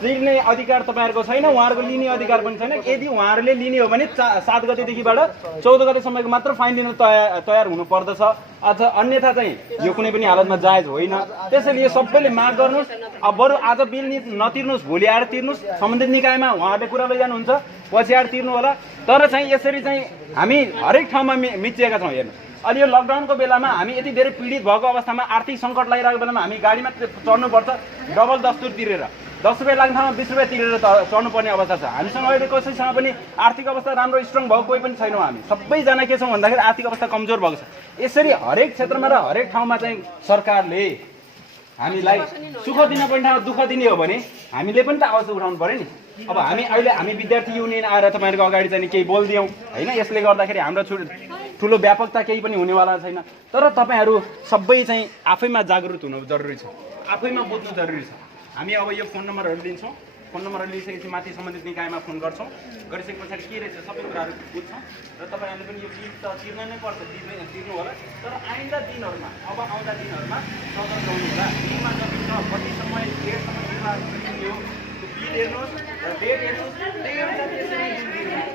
तिर्ने अधिकार तपाईँहरूको छैन उहाँहरूको लिने अधिकार पनि छैन यदि उहाँहरूले लिने हो भने 7 गतेदेखिबाट 14 गतेसम्मको मात्र फाइन लिन तयार हुनुपर्दछ अथवा अन्यथा चाहिँ यो कुनै पनि हालतमा जायज होइन त्यसैले यो सबैले माग गर्नुहोस् अब बरु आज बिल नतिर्नुहोस् भोलि आएर तिर्नुहोस् सम्बन्धित निकायमा उहाँहरूले कुरा लैजानुहुन्छ पछि आएर तिर्नु होला। तर चाहिँ यसरी चाहिँ हामी हरेक ठाउँमा मिचिएका छौँ। हेर्नु अहिले यो लकडाउनको बेलामा हामी यति धेरै पीडित भएको अवस्थामा आर्थिक सङ्कट लागिरहेको बेलामा हामी गाडीमा चढ्नुपर्छ डबल दस्तुर तिरेर 10 रुपियाँ लाग्ने ठाउँमा 20 रुपियाँ तिरेर चढ्नुपर्ने अवस्था छ। हामीसँग अहिले कसैसँग पनि आर्थिक अवस्था राम्रो स्ट्रङ भएको कोही पनि छैनौँ। हामी सबैजना के छौँ भन्दाखेरि आर्थिक अवस्था कमजोर भएको छ। यसरी हरेक क्षेत्रमा र हरेक ठाउँमा चाहिँ सरकारले हामीलाई सुख दिन पर्ने ठाउँमा दुःख दिने हो भने हामीले पनि त आवाज उठाउनु पऱ्यो नि। अब हामी विद्यार्थी युनियन आएर तपाईँहरूको अगाडि चाहिँ केही बोलिदियौँ होइन, यसले गर्दाखेरि हाम्रो ठुलो व्यापकता केही पनि हुनेवाला छैन। तर तपाईँहरू सबै चाहिँ आफैमा जागरुक हुनु जरुरी छ, आफैमा बुझ्नु जरुरी छ। हामी अब यो फोन नम्बरहरू दिन्छौँ, फोन नम्बरहरू लिइसकेपछि माथि सम्बन्धित निकायमा फोन गर्छौँ, गरिसके पछाडि के रहेछ सबै कुराहरू बुझ्छौँ र तपाईँहरूले पनि यो बिल त तिर्न नै पर्छ, तिर्नु होला। तर आइन्दा दिनहरूमा अब आउँदा दिनहरूमा सतर्क रहनु होला। बिलमा जति छ कति समय डेटसम्म बिलमा दिने हो त्यो बिल हेर्नुहोस् र डेट हेर्नुहोस्, त्यही अनुसार त्यसरी बिल दिनुहोस्।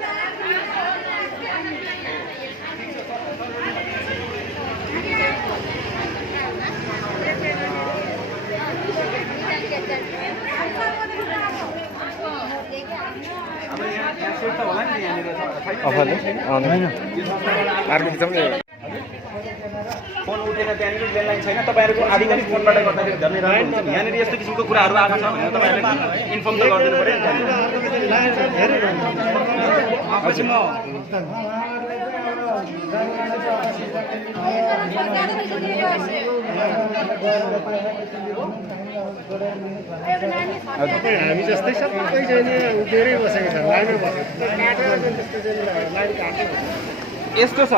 फोन उठेन त्यहाँनिर ल्यान्डलाइन छैन, तपाईँहरूको आधिकारिक फोनबाट गर्दाखेरि झन् यहाँनिर यस्तो किसिमको कुराहरू आएको छ भनेर तपाईँहरूले इन्फर्म त गरिदिनु पऱ्यो हामी जस्तै सबैजना उभिएरै बसेको छ, लाइनमा बसेको। यस्तो छ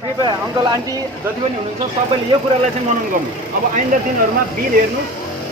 कृपया अङ्कल आन्टी जति पनि हुनुहुन्छ सबैले यो कुरालाई चाहिँ मनन गर्नु। अब आइन्दा दिनहरूमा बिल हेर्नुहोस्,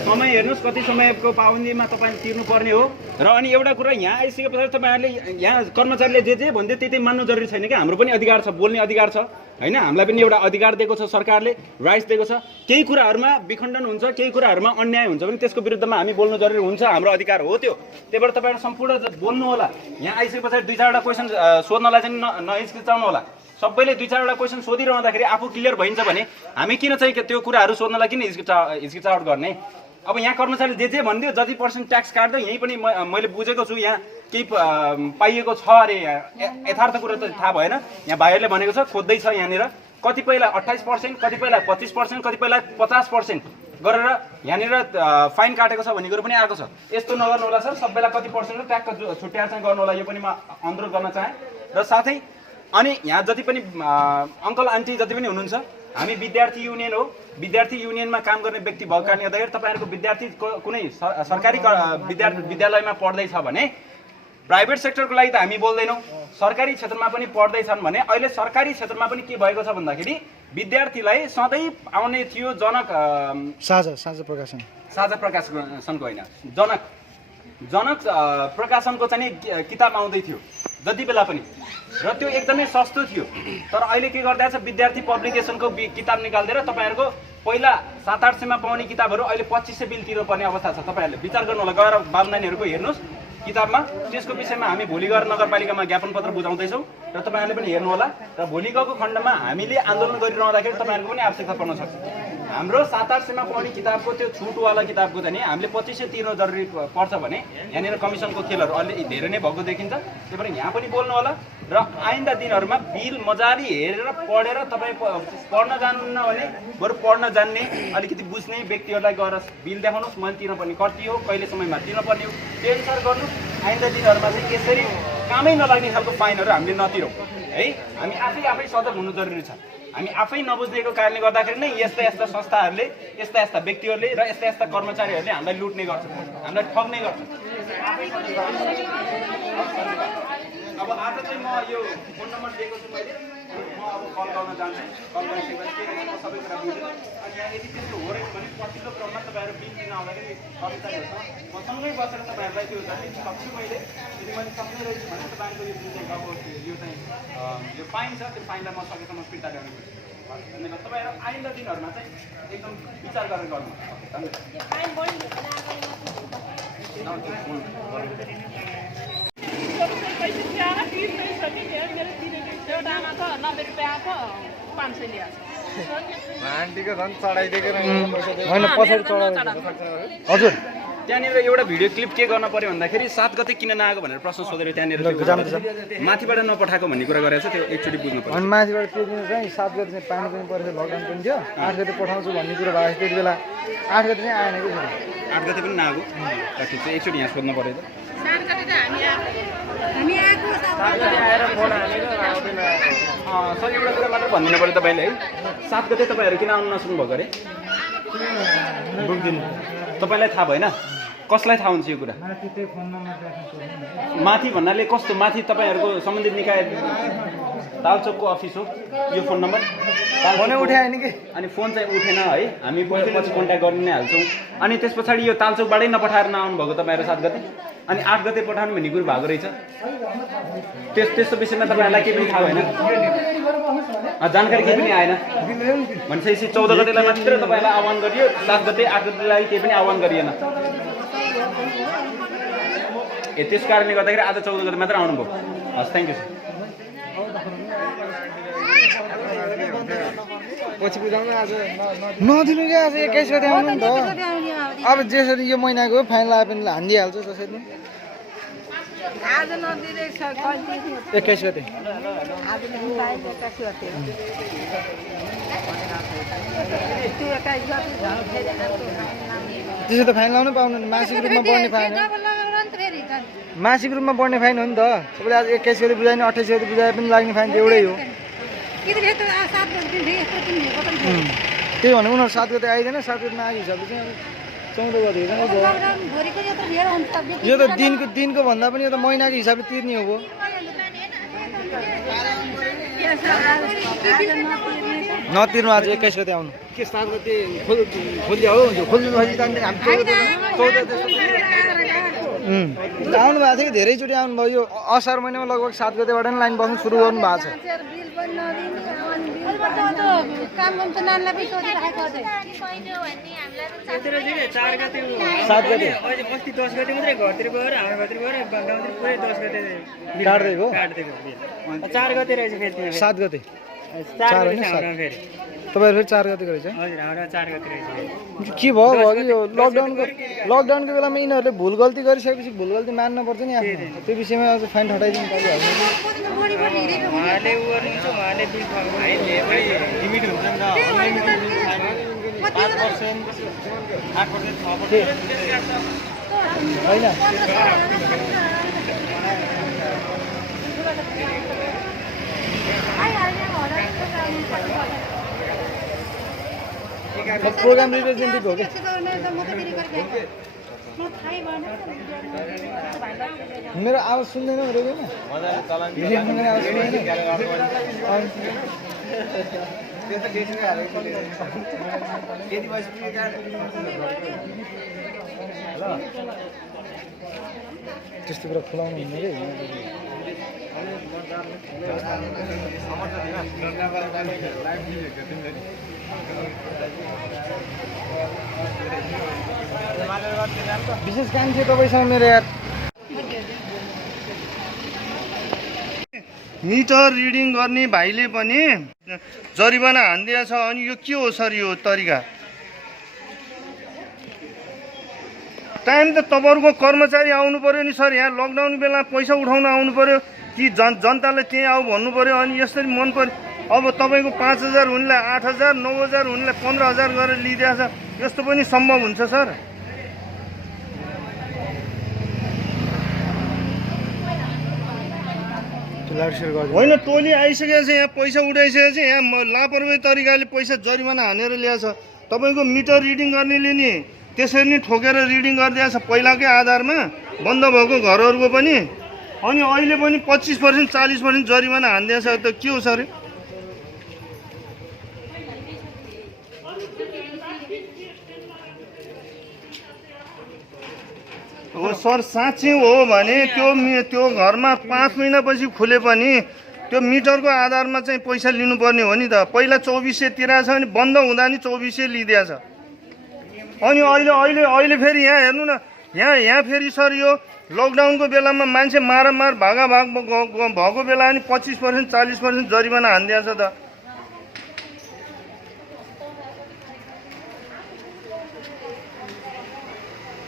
समय हेर्नुहोस्, कति समयको पाबन्दीमा तपाईँले तिर्नुपर्ने हो। र अनि एउटा कुरा यहाँ आइसके पछाडि तपाईँहरूले यहाँ कर्मचारीले जे भन्दै त्यही मान्नु जरुरी छैन कि। हाम्रो पनि अधिकार छ, बोल्ने अधिकार छ होइन। हामीलाई पनि एउटा अधिकार दिएको छ सरकारले, राइट्स दिएको छ। केही कुराहरूमा विखण्डन हुन्छ, केही कुराहरूमा अन्याय हुन्छ भने त्यसको विरुद्धमा हामी बोल्नु जरुरी हुन्छ, हाम्रो अधिकार हो त्यो। त्यही भएर तपाईँहरू सम्पूर्ण बोल्नु होला। यहाँ आइसके पछाडि 2-4वटा क्वेसन सोध्नलाई चाहिँ नहिचकिचाउनु होला। सबैले 2-4वटा क्वेसन सोधिरहँदाखेरि आफू क्लियर भइन्छ भने हामी किन चाहिँ त्यो कुराहरू सोध्नलाई किन हिचकिचावट गर्ने। अब यहाँ कर्मचारीले जे भनिदियो, जति पर्सेन्ट ट्याक्स काट्दै, यहीँ पनि मैले बुझेको छु यहाँ केही पाइएको छ अरे, यथार्थ कुरा त थाहा भएन। यहाँ भाइहरूले भनेको छ खोज्दैछ यहाँनिर, कतिपयलाई 28%, कतिपयलाई 25%, कतिपयलाई 50% गरेर यहाँनिर फाइन काटेको छ भन्ने कुरो पनि आएको छ। यस्तो नगर्नु होला सर, सबैलाई कति पर्सेन्ट ट्याक्स छुट्याएर चाहिँ गर्नु होला, यो पनि म अनुरोध गर्न चाहेँ। र साथै अनि यहाँ जति पनि अङ्कल आन्टी जति पनि हुनुहुन्छ, हामी विद्यार्थी युनियन हो। विद्यार्थी युनियनमा काम गर्ने व्यक्ति भएको कारणले गर्दाखेरि तपाईँहरूको विद्यार्थी कुनै सरकारी विद्यालयमा पढ्दैछ भने प्राइभेट सेक्टरको लागि त हामी बोल्दैनौँ, सरकारी क्षेत्रमा पनि पढ्दैछन् भने अहिले सरकारी क्षेत्रमा पनि के भएको छ भन्दाखेरि विद्यार्थीलाई सधैँ आउने थियो जनक साझा प्रकाशनको होइन, जनक प्रकाशनको चाहिँ किताब आउँदै थियो जति बेला पनि, र त्यो एकदमै सस्तो थियो। तर अहिले के गर्दैछ, विद्यार्थी पब्लिकेसनको किताब निकालिदिएर तपाईँहरूको पहिला 700-800मा पाउने किताबहरू अहिले 2500 बिल तिर्नुपर्ने अवस्था छ। तपाईँहरूले विचार गर्नु होला, गएर बालनानीहरूको हेर्नुहोस् किताबमा। त्यसको विषयमा हामी भोलि गएर नगरपालिकामा ज्ञापन पत्र बुझाउँदैछौँ र तपाईँहरूले पनि हेर्नु होला। र भोलि गएको खण्डमा हामीले आन्दोलन गरिरहँदाखेरि तपाईँहरूको पनि आवश्यकता पर्न सक्छ। हाम्रो 700-800मा पाउने किताबको त्यो छुटवाला किताबको चाहिँ हामीले 2500 तिर्नु जरुरी पर्छ भने यहाँनिर कमिसनको खेलहरू अलि धेरै नै भएको देखिन्छ। त्यही भएर यहाँ पनि बोल्नु होला। र आइन्दा दिनहरूमा बिल मजाले हेरेर पढेर तपाईँ पढ्न जानुहुन्न भने बरु पढ्न जान्ने अलिकति बुझ्ने व्यक्तिहरूलाई गएर बिल देखाउनुहोस्, मैले तिर्नुपर्ने कति हो, कहिले समयमा तिर्नुपर्ने हो, त्यो अनुसार गर्नु। आइन्दा दिनहरूमा चाहिँ यसरी कामै नलाग्ने खालको फाइनहरू हामीले नतिरौँ है। हामी आफै सजग हुनु जरुरी छ। हामी आफै नबुझ्नेको कारणले गर्दाखेरि नै यस्ता संस्थाहरूले, यस्ता व्यक्तिहरूले र यस्ता कर्मचारीहरूले हामीलाई लुट्ने गर्छन्, हामीलाई ठग्ने गर्छन्। अब आज चाहिँ म यो फोन नम्बर दिएको छु मैले, म अब कल गर्न जान्छु। कल गरिसकेपछि सबै कुरा बुझ्छु। अनि यहाँ यदि त्यस्तो हो रहेछ भने पछिल्लो क्रममा तपाईँहरू बिल दिन आउँदाखेरि कर्मचारीहरूसँग म सँगै बसेर तपाईँहरूलाई त्यो जति सक्छु मैले, यदि मैले सक्ने रहेछु भने तपाईँहरूको यो जुन चाहिँ अब यो चाहिँ यो फाइन छ, त्यो फाइनलाई म सकेसम्म फिर्ता ल्याउने कोसिस गर्छु। धन्यवाद। तपाईँहरू आइन्दा दिनहरूमा चाहिँ एकदम विचार गरेर गर्नु। एउटामा त 90 रुपियाँ छ, 500 ल्याएको छ। आन्टीको झन् चढाइदिएको होइन, पछाडि चढाइदिएको हजुर। त्यहाँनिर एउटा भिडियो क्लिप के गर्न पर्यो भन्दाखेरि 7 गते किन नआएको भनेर प्रश्न सोधेर त्यहाँनिर माथिबाट नपठाएको भन्ने कुरा गरेको छ त्यो एकचोटि बुझ्नु पर्छ। अनि माथिबाट त्यो दिन चाहिँ 7 गते चाहिँ पानी पनि परेछ लकडाउन पनि थियो 8 गते पठाउँछु भन्ने कुरा भएको थियो त्यति बेला 8 गते चाहिँ आएन कि 8 गते पनि नआएको ठिक छ एकचोटि यहाँ सोध्नु पर्यो त। सर एउटा कुरा मात्र भनिदिनु पऱ्यो तपाईँले है 7 गते तपाईँहरू किन आउनु नसक्नु भएको अरे तपाईँलाई थाहा भएन कसलाई थाहा हुन्छ यो कुरा माथि भन्नाले कस्तो माथि तपाईँहरूको सम्बन्धित निकाय तालचोकको अफिस हो यो फोन नम्बर फोनै उठाएन कि अनि फोन चाहिँ उठेन है हामी पछि कन्ट्याक्ट गर्न नै हाल्छौँ अनि त्यस पछाडि यो तालचोकबाटै नपठाएर नआउनु भएको तपाईँहरू 7 गते अनि 8 गते पठाउनु भन्ने कुरो भएको रहेछ त्यस्तो विषयमा तपाईँहरूलाई केही पनि थाहा भएन जानकारी केही पनि आएन भनेपछि 14 गतेलाई मात्र तपाईँलाई आह्वान गरियो 7 गते 8 गतेलाई केही पनि आह्वान गरिएन त्यस कारणले गर्दाखेरि आज 14 गते मात्र आउनुभयो हस् थ्याङ्क यू सर नदिनु क्या आज 21 गते आउनु नि त अब जसरी यो महिनाको फाइन लगाए पनि हानिदिइहाल्छ जसरी आज नदिँदैछ 21 गते आज त्यसो त फाइन लाउनु पाउनु नि मासिक रूपमा बढ्ने फाइन हो मासिक रूपमा बढ्ने फाइन हो नि त तपाईँले आज 21 गते बुझाएन 28 गते बुझाए पनि लाग्ने फाइन एउटै हो त्यही भने उनीहरू 7 गते आइदैन 7 गते नआएको हिसाबले चाहिँ 14 गते यो त दिनको भन्दा पनि यो त महिनाको हिसाबले तिर्ने हो नतिर्नु आज 21 गते आउनु के 7 गते खोलिदिया हो खोल्नु आउनु भएको थियो कि धेरैचोटि आउनुभयो यो असार महिनामा लगभग 7 गतेबाट नै लाइन बस्नु सुरु गर्नु भएको छ अस्ति 10 गते मात्रै घरतिर गएर हाम्रो घरतिर गएर गाउँतिर पुरै 10 गते काट्दैको 4 गते रहेछ फेरि 7 गते 4 गते हाम्रो फेरि तपाईँहरू फेरि 4 गते रहेछ हजुर हाम्रो 4 गते रहेछ के भयो कि यो लकडाउनको बेलामा यिनीहरूले भुल गल्ती गरिसकेपछि भुल गल्ती मान्न पर्छ नि आफ्नो त्यो विषयमा अझ फाइन हटाइदिनु पर्छ उहाँले उ गर्नुहुन्छ उहाँले लिमिट हुन्छ नि त 5% 8% होइन प्रोग्राम रिप्रेजेन्टेटिभ हो कि मेरो आवाज सुन्दैन रेडियोमा आवाज त्यस्तो कुरा खुलाउनु हुने कि विशेष काम थियो तपाईँसँग मेरो यार मिटर रिडिङ गर्ने भाइले पनि जरिवाना हानिदिएको छ अनि यो के हो सर यो तरिका टाइम त तपाईँहरूको कर्मचारी आउनु पर्यो नि सर यहाँ लकडाउन बेला पैसा उठाउन आउनु पर्यो कि जनताले त्यहीँ आऊ भन्नु पर्यो अनि यसरी मन पर्यो अब तपाईँको 5,000 हुनेलाई 8,000 9,000 हुनेलाई 15,000 गरेर लिइदिएको छ यस्तो पनि सम्भव हुन्छ सर होइन टोली आइसकेको छ यहाँ पैसा उठाइसकेको छ यहाँ लापरवाही तरिकाले पैसा जरिमाना हानेर ल्याएको छ तपाईँको मिटर रिडिङ गर्नेले नि त्यसरी नै ठोकेर रिडिङ गरिदिएको छ पहिलाकै आधारमा बन्द भएको घरहरूको पनि अनि अहिले पनि 25% 40% जरिमाना हानिदिएको छ त के हो सर हो सर साँच्चै हो भने त्यो घरमा 5 महिनापछि खुले पनि त्यो मिटरको आधारमा चाहिँ पैसा लिनुपर्ने हो नि त पहिला 2400 तिरेको छ अनि बन्द हुँदा नि 2400 लिइदिएको छ अनि अहिले फेरि यहाँ हेर्नु न यहाँ फेरि सर यो लकडाउनको बेलामा मान्छे मारामार भागाभाग भएको बेला अनि 25% 40% जरिमाना हानिदिएको छ त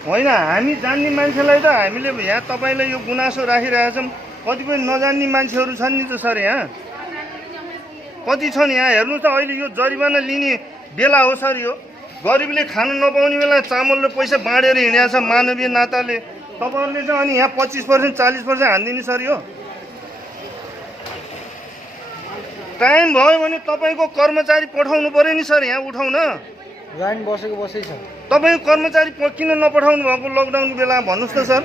होइन हामी जान्ने मान्छेलाई त हामीले यहाँ तपाईँले यो गुनासो राखिरहेछौँ कतिपय नजान्ने मान्छेहरू छन् नि त सर यहाँ कति छन् यहाँ हेर्नुहोस् त अहिले यो जरिवाना लिने बेला हो सर यो गरिबले खानु नपाउने बेला चामल र पैसा बाँडेर हिँडेको छ मानवीय नाताले तपाईँहरूले चाहिँ अनि यहाँ 25% 40% हानिदिने सर यो टाइम भयो भने तपाईँको कर्मचारी पठाउनु पर्यो नि सर यहाँ उठाउन लाइन बसेको बसै छ तपाईँको कर्मचारी किन नपठाउनु भएको लकडाउन बेला भन्नुहोस् त सर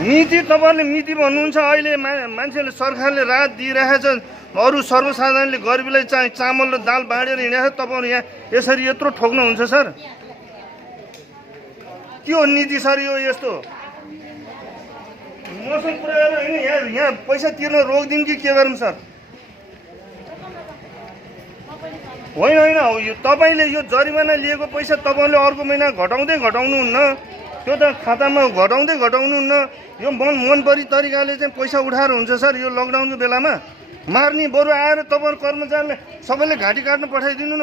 नीति तपाईँहरूले नीति भन्नुहुन्छ अहिले मान्छेले सरकारले राहत दिइरहेछ अरू सर्वसाधारणले गरिबीलाई चाहिँ चामल र दाल बाँडेर हिँडेको छ तपाईँहरू यहाँ यसरी यत्रो ठोक्नुहुन्छ सर के हो नीति सर यो यस्तो मसँग कुरा गरेर होइन यहाँ पैसा तिर्न रोकिदिउँ कि के गरौँ सर होइन होइन यो तपाईँले यो जरिवाना लिएको पैसा तपाईँले अर्को महिना घटाउनुहुन्न त्यो त खातामा घटाउनुहुन्न यो मनपरी तरिकाले चाहिँ पैसा उठाएर हुन्छ सर यो लकडाउनको बेलामा मार्ने बरु आएर तपाईँहरू कर्मचारीले सबैले घाँटी काट्न पठाइदिनु न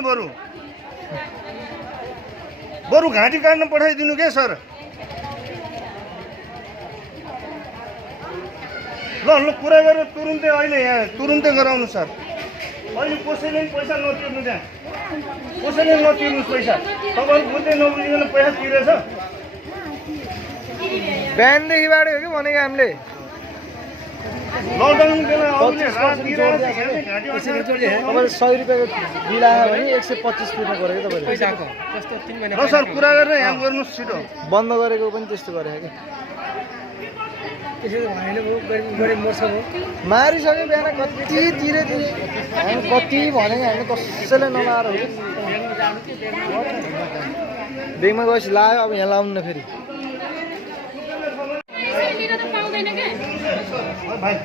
बरु घाँटी काट्न पठाइदिनु के सर ल कुरा गरेर तुरुन्तै अहिले यहाँ तुरुन्तै गराउनु सर अहिले कसैले पनि पैसा नतिर्नु त्यहाँ कसैले नतिर्नुहोस् पैसा तपाईँहरू बुझ्दै नबुझिकन पैसा तिरेछ बिहानदेखि बाँड्यो कि भनेको हामीले लकडाउन बेला तपाईँले 100 रुपियाँको बिल आयो भने 125 तिर्नु पऱ्यो कि तपाईँले ल सर कुरा गरेर यहाँ गर्नुहोस् छिटो बन्द गरेको पनि त्यस्तो गरेको कि मारिसक्यो बिहान कति तिरे हामी कति भनेको हामी कसैले नलाएर हो बेगमा गएपछि लायो अब यहाँ लाउनु न फेरि भाइ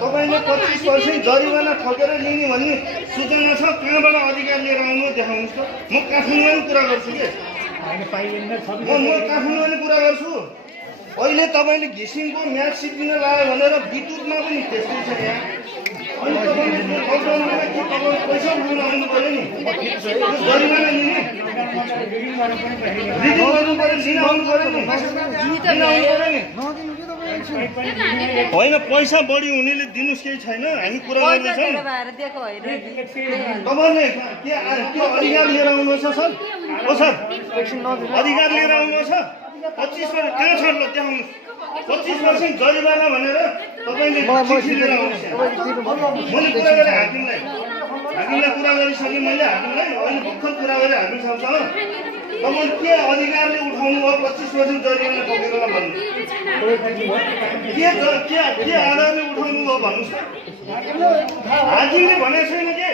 तपाईँले 25% जरिवाना ठोकेर लिने भन्ने सूचना छ कहाँबाट अधिकार लिएर आउनु देखाउनुहोस् त म काठमाडौँमा पनि कुरा गर्छु कि म काठमाडौँमा पनि कुरा गर्छु अहिले तपाईँले घिसिङको म्याच सिद्धिन लाग्यो भनेर विद्युतमा पनि त्यस्तै छ यहाँ अनि तपाईँले लकडाउनमा के तपाईँ पैसा उठाउन आउनु पऱ्यो नि जरिवाना लिने रिडिङ गर्नु पऱ्यो लिन आउनु पऱ्यो नि होइन पैसा बढी हुनेले दिनुहोस् केही छैन हामी कुरा गर्दैछौँ तपाईँले के अधिकार लिएर आउनुहोस् सर हो सर अधिकार लिएर आउनुहोस् 25% कहाँ छ ल देखाउनुहोस् 25% जरिवाना भनेर तपाईँले चिठी लिएर आउनुहोस् मैले कुरा गरेँ हाकिमलाई कुरा गरिसकेँ मैले हाकिमलाई अहिले भर्खर कुरा गरेँ हाकिमसँग तपाईँ के अधिकारले उठाउनु भयो 25% जरिवाना ठोकेर भन्नु के आधारले उठाउनु भयो भन्नुहोस् त हाकिमले भनेको छैन के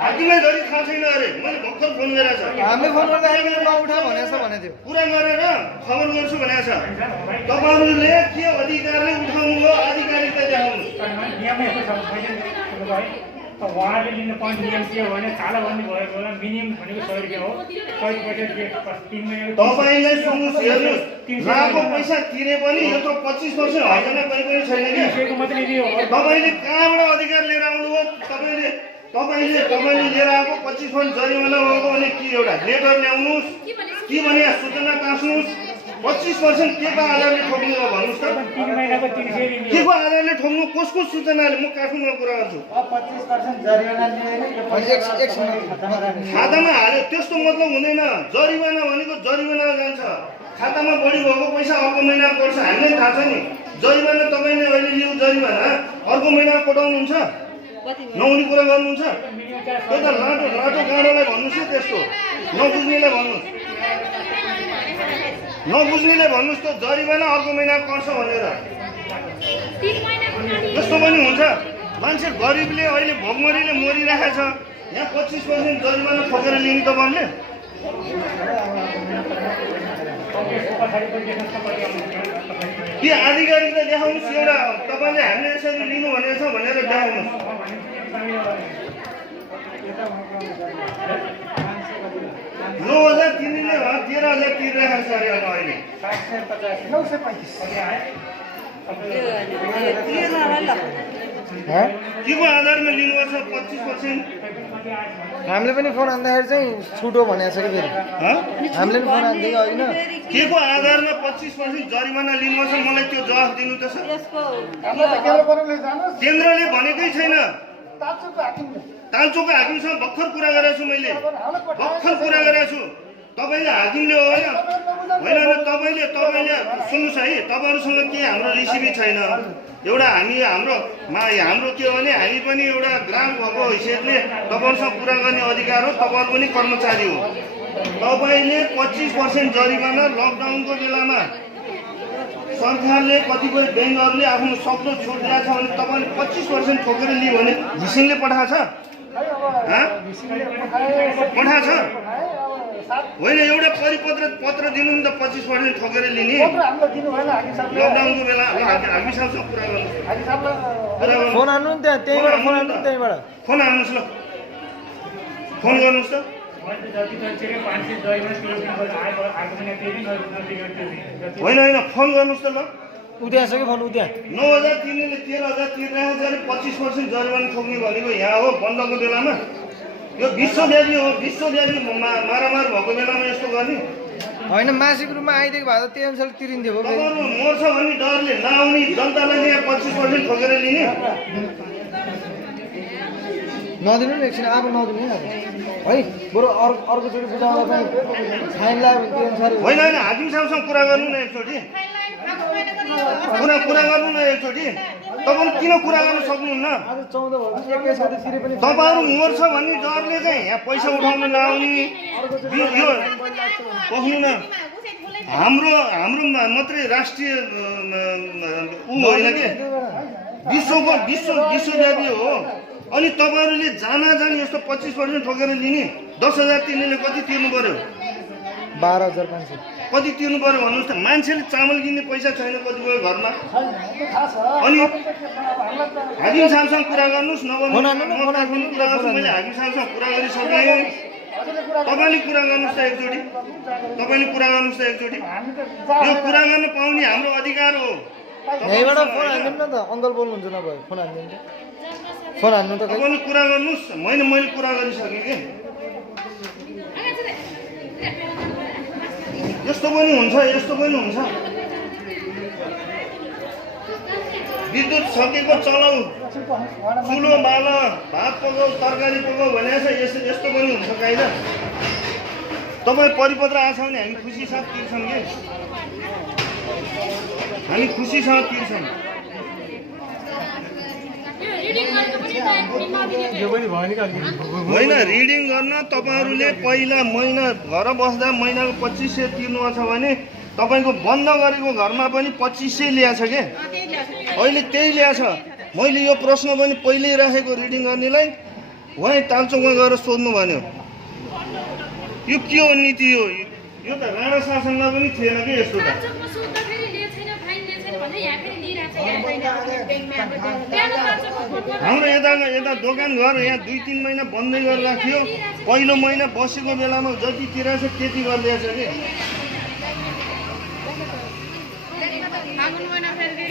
हाकिमलाई जरि थाहा छैन अरे मैले भर्खर फोन गरेको छ हामीले फोन गर्दा हाकिमले नउठा भनेको थियो कुरा गरेर खबर गर्छु भनेको छ तपाईँहरूले के अधिकारले उठाउनु भयो आधिकारिकता देखाउनु उहाँले लिनुपर्ने नियम के हो भने चाला भन्ने भएको होला मिनिमम भनेको 100 रुपियाँ हो 100 तपाईँलाई सुन्नुहोस् हेर्नुहोस् लाखौँ पैसा तिरे पनि यो त 25% हर्दैन कहीँ पनि छैन कि तपाईँले कहाँबाट अधिकार लिएर आउनुभयो तपाईँले लिएर आएको 25% जरिवाना भएको भने के एउटा लेटर ल्याउनुहोस् के भने सूचना टाँस्नुहोस् 25% के को आधारले ठोक्नु हो भन्नुहोस् त के को आधारले ठोक्नु कसको सूचनाले म काठमाडौँमा कुरा गर्छु 25% जरिवाना खातामा हाल्यो त्यस्तो मतलब हुँदैन जरिवाना भनेको जरिवाना जान्छ खातामा बढी भएको पैसा अर्को महिना पर्छ हामीलाई थाहा छ नि जरिवाना तपाईँले अहिले लियो जरिवाना अर्को महिना पठाउनुहुन्छ नहुने कुरा गर्नुहुन्छ त्यो त लाटो गाँडोलाई भन्नुहोस् न त्यस्तो नबुझ्नेलाई भन्नुहोस् त जरिवाना अर्को महिना पर्छ भनेर त्यस्तो पनि हुन्छ मान्छे गरिबले अहिले भोकमरीले मरिरहेको छ यहाँ 25% जरिवाना ठोकेर लिने तपाईँहरूले के आधिकारिकता देखाउनुहोस् एउटा तपाईँले हामीले यसरी लिनु भनेको छ भनेर देखाउनुहोस् 9,000 तिर्ने 13,000 तिरिरहेको छ अरे अहिले 935 के को आधारमा लिनुभएको छ 25%? हामीले पनि फोन हान्दाखेरि चाहिँ छुट हो भनेको छ कि फेरि हामीले पनि फोन हान्थ्यो कि होइन के को आधारमा 25% जरिमाना लिनुपर्छ मलाई त्यो जवाफ दिनु त सर केन्द्रले भनेकै छैन तालचोकको हाकिमसँग भर्खर कुरा गरेको छु मैले तपाईँले हाकिमले हो होइन तपाईँले सुन्नुहोस् है तपाईँहरूसँग के हाम्रो रिसिभी छैन एउटा हाम्रो के हो भने हामी पनि एउटा ग्राहक भएको हैसियतले तपाईँहरूसँग कुरा गर्ने अधिकार हो तपाईँहरू पनि कर्मचारी हो तपाईँले 25% जरिमाना लकडाउनको बेलामा सरकारले कतिपय ब्याङ्कहरूले आफ्नो सक्दो छुट दिएको छ भने तपाईँले 25% ठोकेर लियो भने घिसिङले पठाएको छ होइन एउटा पत्र दिनु नि त 25% ठोकेर लिने लकडाउनको बेला हामी साहबसँग कुरा गर्नु फोन हान्नु नि त्यहीँबाट फोन हान्नु नि त्यहीँबाट फोन हान्नुहोस् ल फोन गर्नुहोस् त होइन फोन गर्नुहोस् त ल उद्या छ कि फोन उद्या 9,000 तिर्नेले 13,000 तिरिरहेको छ 25% जरिमाना ठोक्ने भनेको यहाँ हो बन्दको बेलामा यो विश्वव्यापी हो विश्वव्यापी मारामार भएको बेलामा यस्तो गर्ने होइन मासिक रूपमा आइदिएको भए त त्यही अनुसार तिरिन्थ्यो भयो तपाईँहरू मर्छ भन्ने डरले नआउने जनतालाई यहाँ 25% ठोकेर लिने नदिनु नि एकछिन अब नदिनु है बरु अर्कोचोटि बुझाउँदा चाहिँ फाइन लाग्यो भने त्यो अनुसार होइन हाकिम साहबसँग कुरा गर्नु न एकचोटि कुरा गर्नु न एकचोटि तपाईँहरू किन कुरा गर्न सक्नुहुन्न आज 14 भयो 21 गते तिरे पनि तपाईँहरू मर्छ भन्ने डरले चाहिँ यहाँ पैसा उठाउन नआउने यो पख्नु न हाम्रो मात्रै राष्ट्रिय ऊ होइन कि विश्वव्यापी हो अनि तपाईँहरूले जानी यस्तो 25% ठोकेर लिने 10,000 तिर्नेले कति तिर्नु पर्यो 12,500 कति तिर्नु पर्यो भन्नुहोस् त मान्छेले चामल किन्ने पैसा छैन कतिपय घरमा अनि हाकिम साहबसँग कुरा गर्नुहोस् नभए मैले हाकिम साहबसँग कुरा गरिसकेँ तपाईँले कुरा गर्नुहोस् त एकचोटि यो कुरा गर्न पाउने हाम्रो अधिकार हो यहीँबाट फोन हान्दिनु न त अङ्कल बोल्नुहुन्छ नभए फोन हान्दिनु फोन हान्नु त तपाईँले कुरा गर्नुहोस् मैले कुरा गरिसकेँ कि यस्तो पनि हुन्छ विद्युत सकेको चलाऊ चुलो बाल भात पकाऊ तरकारी पकाऊ भनेको छ यस्तो पनि हुन्छ कायदा तपाईँ परिपत्र आएछ भने हामी खुसीसाथ तिर्छौँ कि हामी खुसीसँग तिर्छौँ होइन रिडिङ गर्न तपाईँहरूले पहिला महिना घर बस्दा महिनाको 2500 तिर्नुपर्छ भने तपाईँको बन्द गरेको घरमा पनि 2500 ल्याएको छ के अहिले त्यही ल्याएको छ मैले यो प्रश्न पनि पहिल्यै राखेको रिडिङ गर्नेलाई उहाँ तालचोकमा गएर सोध्नु भन्यो यो के हो नीति हो यो त राणा शासनमा पनि थिएन कि यस्तो त हाम्रो यता दोकान घर यहाँ 2-3 महिना बन्दै गरेर राखियो पहिलो महिना बसेको बेलामा जति तिरेको छ त्यति गरिदिएछ कि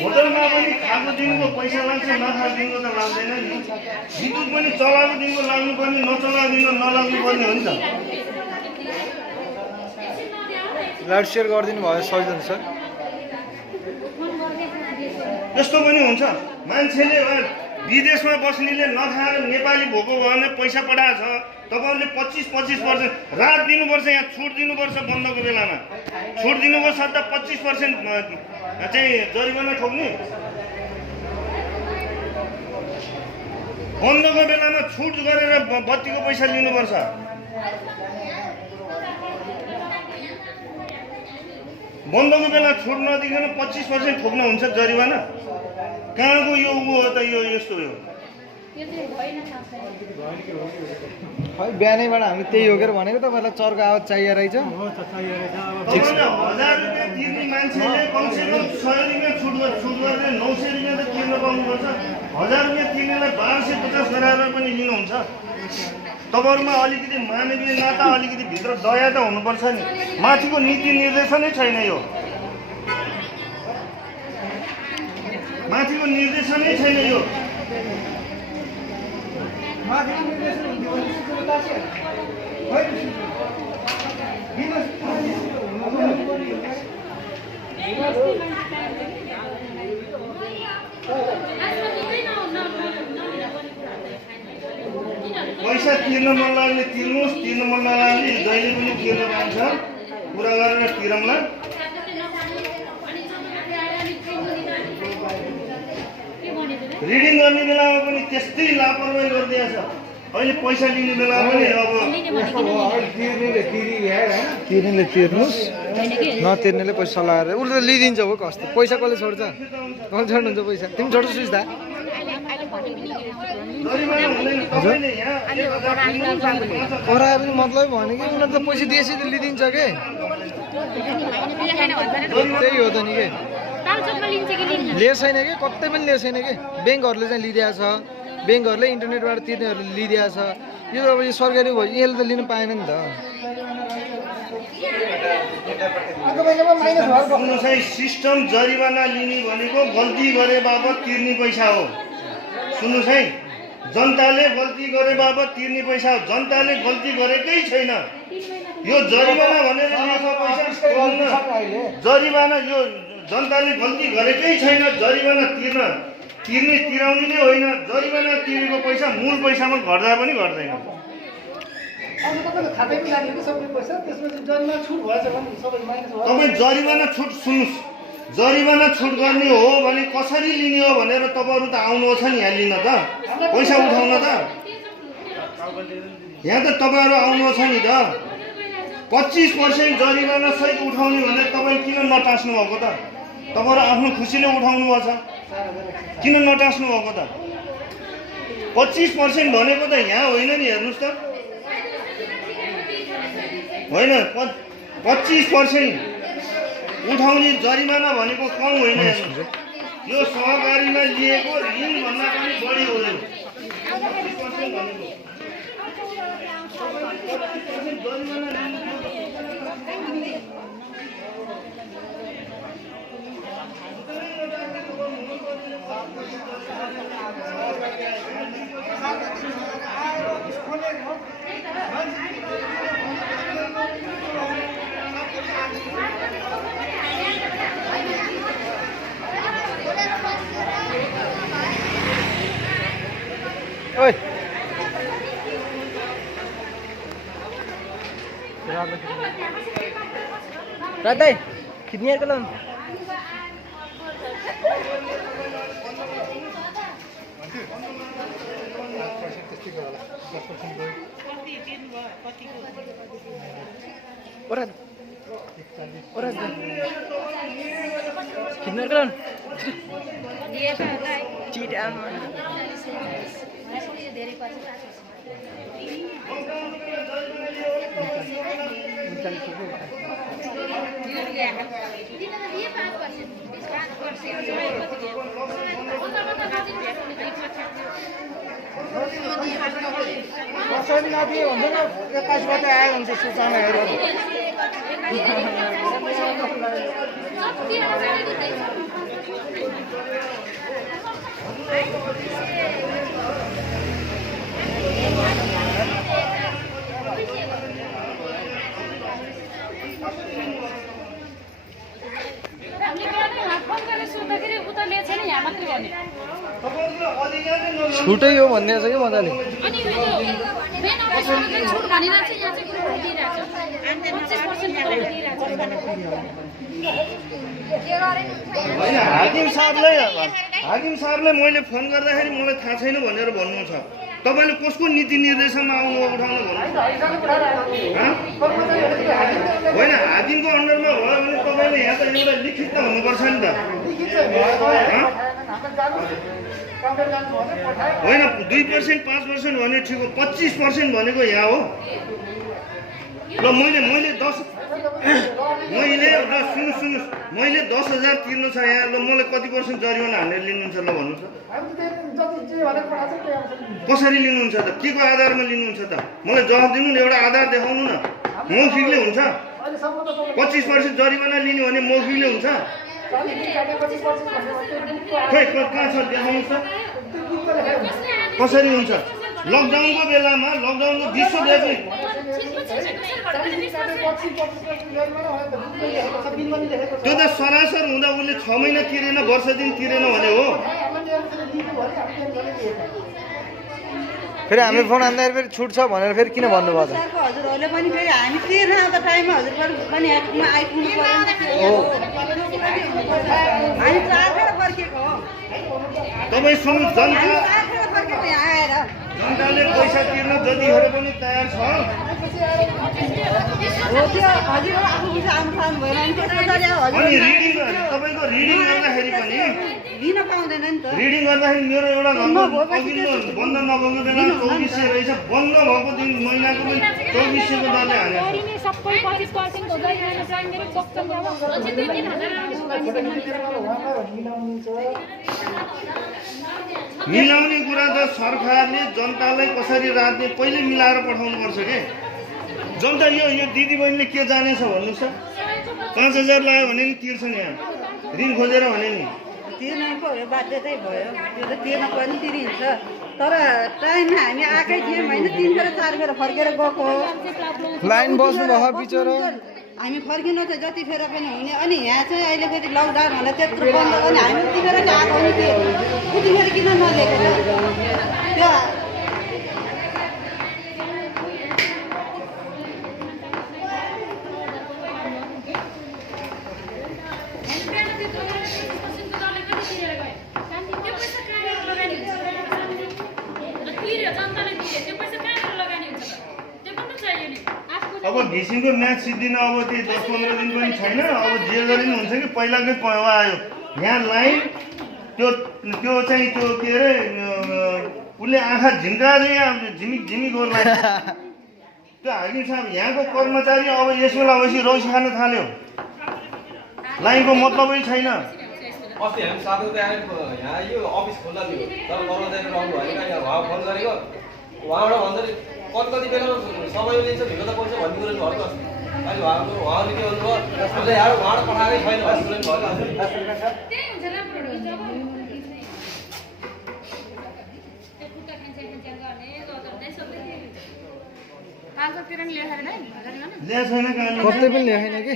होटलमा पनि खाएको दिनको पैसा लाग्छ नखाएको दिनको त लाग्दैन नि विद्युत पनि चलाएको दिनको लाग्नुपर्ने नचलाएको दिनको नलाग्नु पर्ने हो नि त लाइट सेयर गरिदिनु भयो सजिलो सर यस्तो पनि हुन्छ मान्छेले विदेशमा बस्नेले नखाएर नेपाली भोको भयो भने पैसा पठाएको छ तपाईँहरूले 25% रात दिनुपर्छ यहाँ छुट दिनुपर्छ बन्दको बेलामा छुट दिनुको सट्टा 25% चाहिँ जरिमाना ठोक्ने बन्दको बेलामा छुट गरेर बत्तीको पैसा लिनुपर्छ बन्दको बेला छुट नदिकन 25% ठोक्न हुन्छ जरिवाना कहाँको यो ऊ हो त यो यस्तो हो बिहानैबाट हामी त्यही हो के भनेको तपाईँलाई चर्को आवाज चाहिए रहेछ 1000 रुपियाँ तिर्ने मान्छेले कमसेकम 100 रुपियाँ छुट गरेर 900 रुपियाँ त तिर्न पाउनुपर्छ 1000 रुपियाँ तिर्नेलाई 1250 गराएर पनि लिनुहुन्छ तपाईँहरूमा अलिकति मानवीय नाता अलिकति भित्र दया त हुनुपर्छ नि माथिको नीति निर्देशनै छैन यो माथिको निर्देशनै छैन यो पैसा तिर्न मन लाग्ने तिर्नुहोस्, तिर्न मन नलाग्ने जहिले पनि तिर्न पाइन्छ। कुरा गरेर तिरौँला। रिडिङ गर्ने बेलामा पनि त्यस्तै लापरवाही गरिदिएछ। अहिले पैसा लिने बेलामा पनि अब तिर्नेले तिर्नुहोस्, नतिर्नेले पैसा लगाएर उसले त लिइदिन्छ हो कस्तो। पैसा कसले छोड्छ? कसले छोड्नुहुन्छ पैसा? तिमी छोड्छौ सुस्ता? कराए पनि मतलब भने कि उनीहरू त पैसा दिएपछि त लिइदिन्छ के। त्यही हो त नि के, लिएको छैन कि कतै पनि लिएको छैन कि। ब्याङ्कहरूले चाहिँ लिइदिएको छ, ब्याङ्कहरूले इन्टरनेटबाट तिर्नेहरूले लिइदिएको छ। यो अब यो सरकारी भयो, यसले त लिनु पाएन नि त। सुन्नुहोस् है, सिस्टम जरिवाना लिने भनेको गल्ती गरे बापत तिर्ने पैसा हो। सुन्नुहोस् है, जनताले गल्ती गरे बापत तिर्ने पैसा हो। जनताले गल्ती गरेकै छैन। यो जरिवाना भनेर लिएको पैसा जरिवाना, यो जनताले गल्ती गरेकै छैन। जरिवाना तिराउने नै होइन। जरिवाना तिरेको पैसा मूल पैसामा घट्दा पनि घट्दैन। तपाईँ जरिवाना छुट सुन्नुहोस्, जरिवाना छुट गर्ने हो भने कसरी लिने हो भनेर तपाईँहरू त आउनुहोस् नि यहाँ लिन त, पैसा उठाउन त। यहाँ त तपाईँहरू आउनुहोस् नि त। 25% जरिवाना सहित उठाउने भनेर तपाईँ किन नटास्नु भएको त? तपाईँहरू आफ्नो खुसीले उठाउनु भएको छ, किन नटास्नु भएको त? 25% भनेको त यहाँ होइन नि, हेर्नुहोस् त। होइन, 25% उठाउने जरिमाना भनेको कम होइन। यो सहकारीमा लिएको ऋण भन्दा पनि बढी हो। 25% भनेको ओए राधे कितनी यार कलम और कितनी यार कलम चीट कसरी नदिए हुँदैन, 21बाट आयो भने चाहिँ सूचनाहरू छुटै हो भन्ने छ कि मजाले। होइन, हाकिम साहबलाई मैले फोन गर्दाखेरि मलाई थाहा छैन भनेर भन्नु छ। तपाईँले कसको नीति निर्देशनमा आउनु उठाउनु भन्नु होइन। हाकिमको अन्डरमा भयो भने तपाईँले यहाँ त एउटा लिखित त हुनुपर्छ नि त। होइन, 2% 5% भने ठिक हो, 25% भनेको यहाँ हो। ल मैले 10,000 तिर्नु छ यहाँ। ल मलाई कति % जरिवाना हानेर लिनुहुन्छ? ल भन्नुहोस् त, कसरी लिनुहुन्छ त? के को आधारमा लिनुहुन्छ त? मलाई जवाब दिनु न, एउटा आधार देखाउनु न। मौखिकले हुन्छ? 25% जरिवाना लिने भने मौखिकले हुन्छ? खै कहाँ छ देखाउनुहोस् त, कसरी हुन्छ? लकडाउनको बेलामा लकडाउनको विश्वव्यापी त्यो त सरासर हुँदा उसले 6 महिना तिरेन, वर्ष दिन तिरेन भने हो। फेरि हामी फोन हान्दाखेरि फेरि छुट छ भनेर फेरि किन भन्नुभयो त? हजुरहरूले पनि फेरि हामी तिर्न आउँदा टाइममा हजुर पनि आइपुग्नु पर्यो। हामी 4 खेर फर्केको हो। तपाईँ सुन्नु, जनता 4 खेर फर्केको यहाँ आएर जनताले पैसा तिर्न जतिखेर पनि तयार छ। हो त्यो हजुर आफू पछि आउनु पाउनु भएन अनि त्यसको त हजुर अनि रिडिङ तपाईँको रिडिङ गर्दाखेरि पनि लिन पाउँदैन नि त। रिडिङ गर्दाखेरि मेरो एउटा घरको अघिल्लो बन्द नभएको बेला 2400 रहेछ, बन्द भएको दिन महिनाको पनि 2400 को दरले हालेको छ। सबै 25% हुँदै मेरो बक्सन मिलाउने कुरा त सरकारले जनतालाई कसरी राख्ने पहिले मिलाएर पठाउनुपर्छ के। जनता यो दिदीबहिनीले के जानेछ भन्नुहोस् त? 5000 लाग्यो भने नि तिर्छन्, यहाँ ऋण खोजेर भने नि तिर्नको बाध्यतै भयो। त्यो त तिर्न पनि तिरिन्छ, तर टाइममा हामी आएकै थियौँ होइन। 3 खेर 4 खेर फर्केर गएको हो। लाइन बस्नु भयो बिचरा। हामी फर्किनु चाहिँ जति फेर पनि हुने। अनि यहाँ चाहिँ अहिलेको लकडाउन होला त्यत्रो बन्द गर्ने हामी उतिखेर नि आएको हो नि। त्यो उतिखेर किन नलिएको त्यो अब घिसिङको म्याच सिद्धिन अब त्यही 10-15 दिन पनि छैन। अब जे गरे पनि हुन्छ कि पहिलाकै पहेवा आयो यहाँ लाइन। त्यो चाहिँ त्यो के अरे उसले आँखा झिम्काएर यहाँ झिमिक हो लाइन। त्यो हाकिम साहब यहाँको कर्मचारी अब यस बेला अवश्य रौसी खान थाल्यो। लाइनको मतलबै छैन। अस्ति हामी साथीहरू यहाँ यो अफिस खुल्ला थियो, तर कर्मचारी रहनु भएन। यहाँ उहाँ फोन गरेको, उहाँबाट भन्छ कति बेला समय लिन्छ भिड त पैसा भन्ने कुरो भएको अस्ति। अहिले उहाँले के भन्नुभयो, यहाँ उहाँबाट पठाएकै छैन भन्ने कुरो कतै पनि लेखेन कि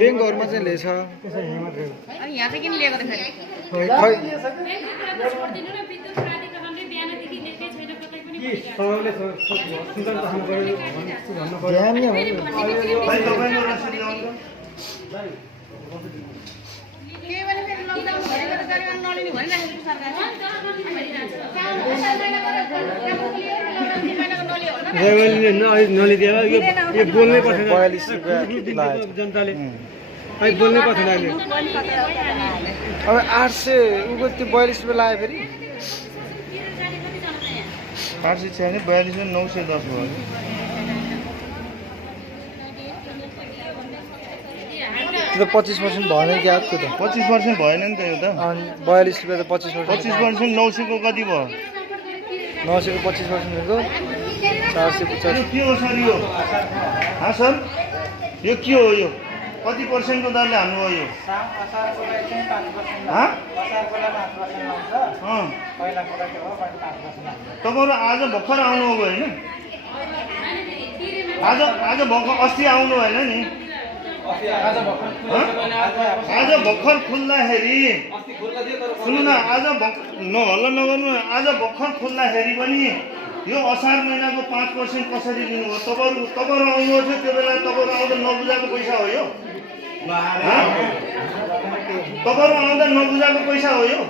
ब्याङ्कहरूमा चाहिँ लेछ। यहाँ चाहिँ किन लिएको त फेरि? नलिदिएर यो बोल्नै पर्छ 42 रुपियाँ जनताले बोल्नै पर्छ। अब 800 उको त्यो 42 रुपियाँ लाग्यो फेरि 846 42 में 910 भयो। त्यो त 25% भएन क्या त्यो त 25% भएन नि त यो त। अनि 42 रुपियाँ त 25% 25% 900 को कति भयो? 900 को 25% हो 450। के हो सर यो? हाँ सर यो के हो यो? कति पर्सेन्ट को दरले हाल्नु भयो यो? तपाईँहरू आज भर्खर आउनु हो होइन? आज भर्खर अस्ति आउनु होइन नि? आज भर्खर खुल्दाखेरि सुन्नु न, आज हल्ला नगर्नु। आज भर्खर खुल्दाखेरि पनि यो असार महिनाको 5% कसरी दिनुभयो? तपाईँहरू आउनुभयो थियो त्यो बेला। तपाईँहरू आउँदा नबुझाएको पैसा हो यो? तपाईँहरू आउँदा नबुझाएको पैसा हो यो?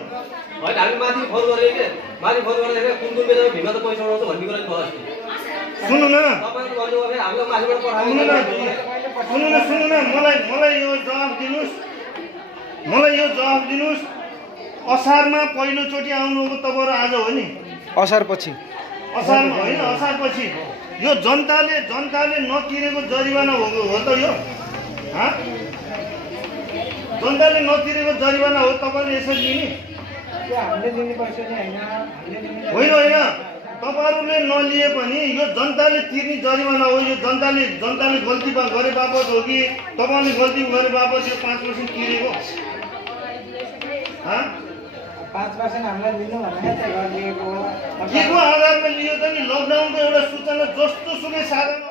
होइन, हामी माथि फोन गरेको के माथि फोन गर्दाखेरि कुन बेलामा भिडमा त पैसा उठाउँछ भन्ने कुरा भयो। सुन्नु न, तपाईँहरू भन्नुभयो भने हामीलाई माथिबाट सुन्नु न, मलाई यो जवाफ दिनुहोस्। असारमा पहिलोचोटि आउनुभएको तपाईँहरू आज हो नि? असार पछि? असारमा होइन, असार पछि। यो जनताले नतिरेको जरिवाना हो त यो? जनताले नतिरेको जरिवाना हो तपाईँले यसरी लिने? होइन, तपाईँहरूले नलिए पनि यो जनताले तिर्ने जरिवाना हो। यो जनताले गल्ती गरे बापत हो कि तपाईँले गल्ती गरे बापत यो 5% तिरेको? 5% हामीलाई लिनु भनेर चाहिँ घर लिएको हो। केको आधारमा लियो त नि लकडाउनको एउटा सूचना जस्तो सुकै साधन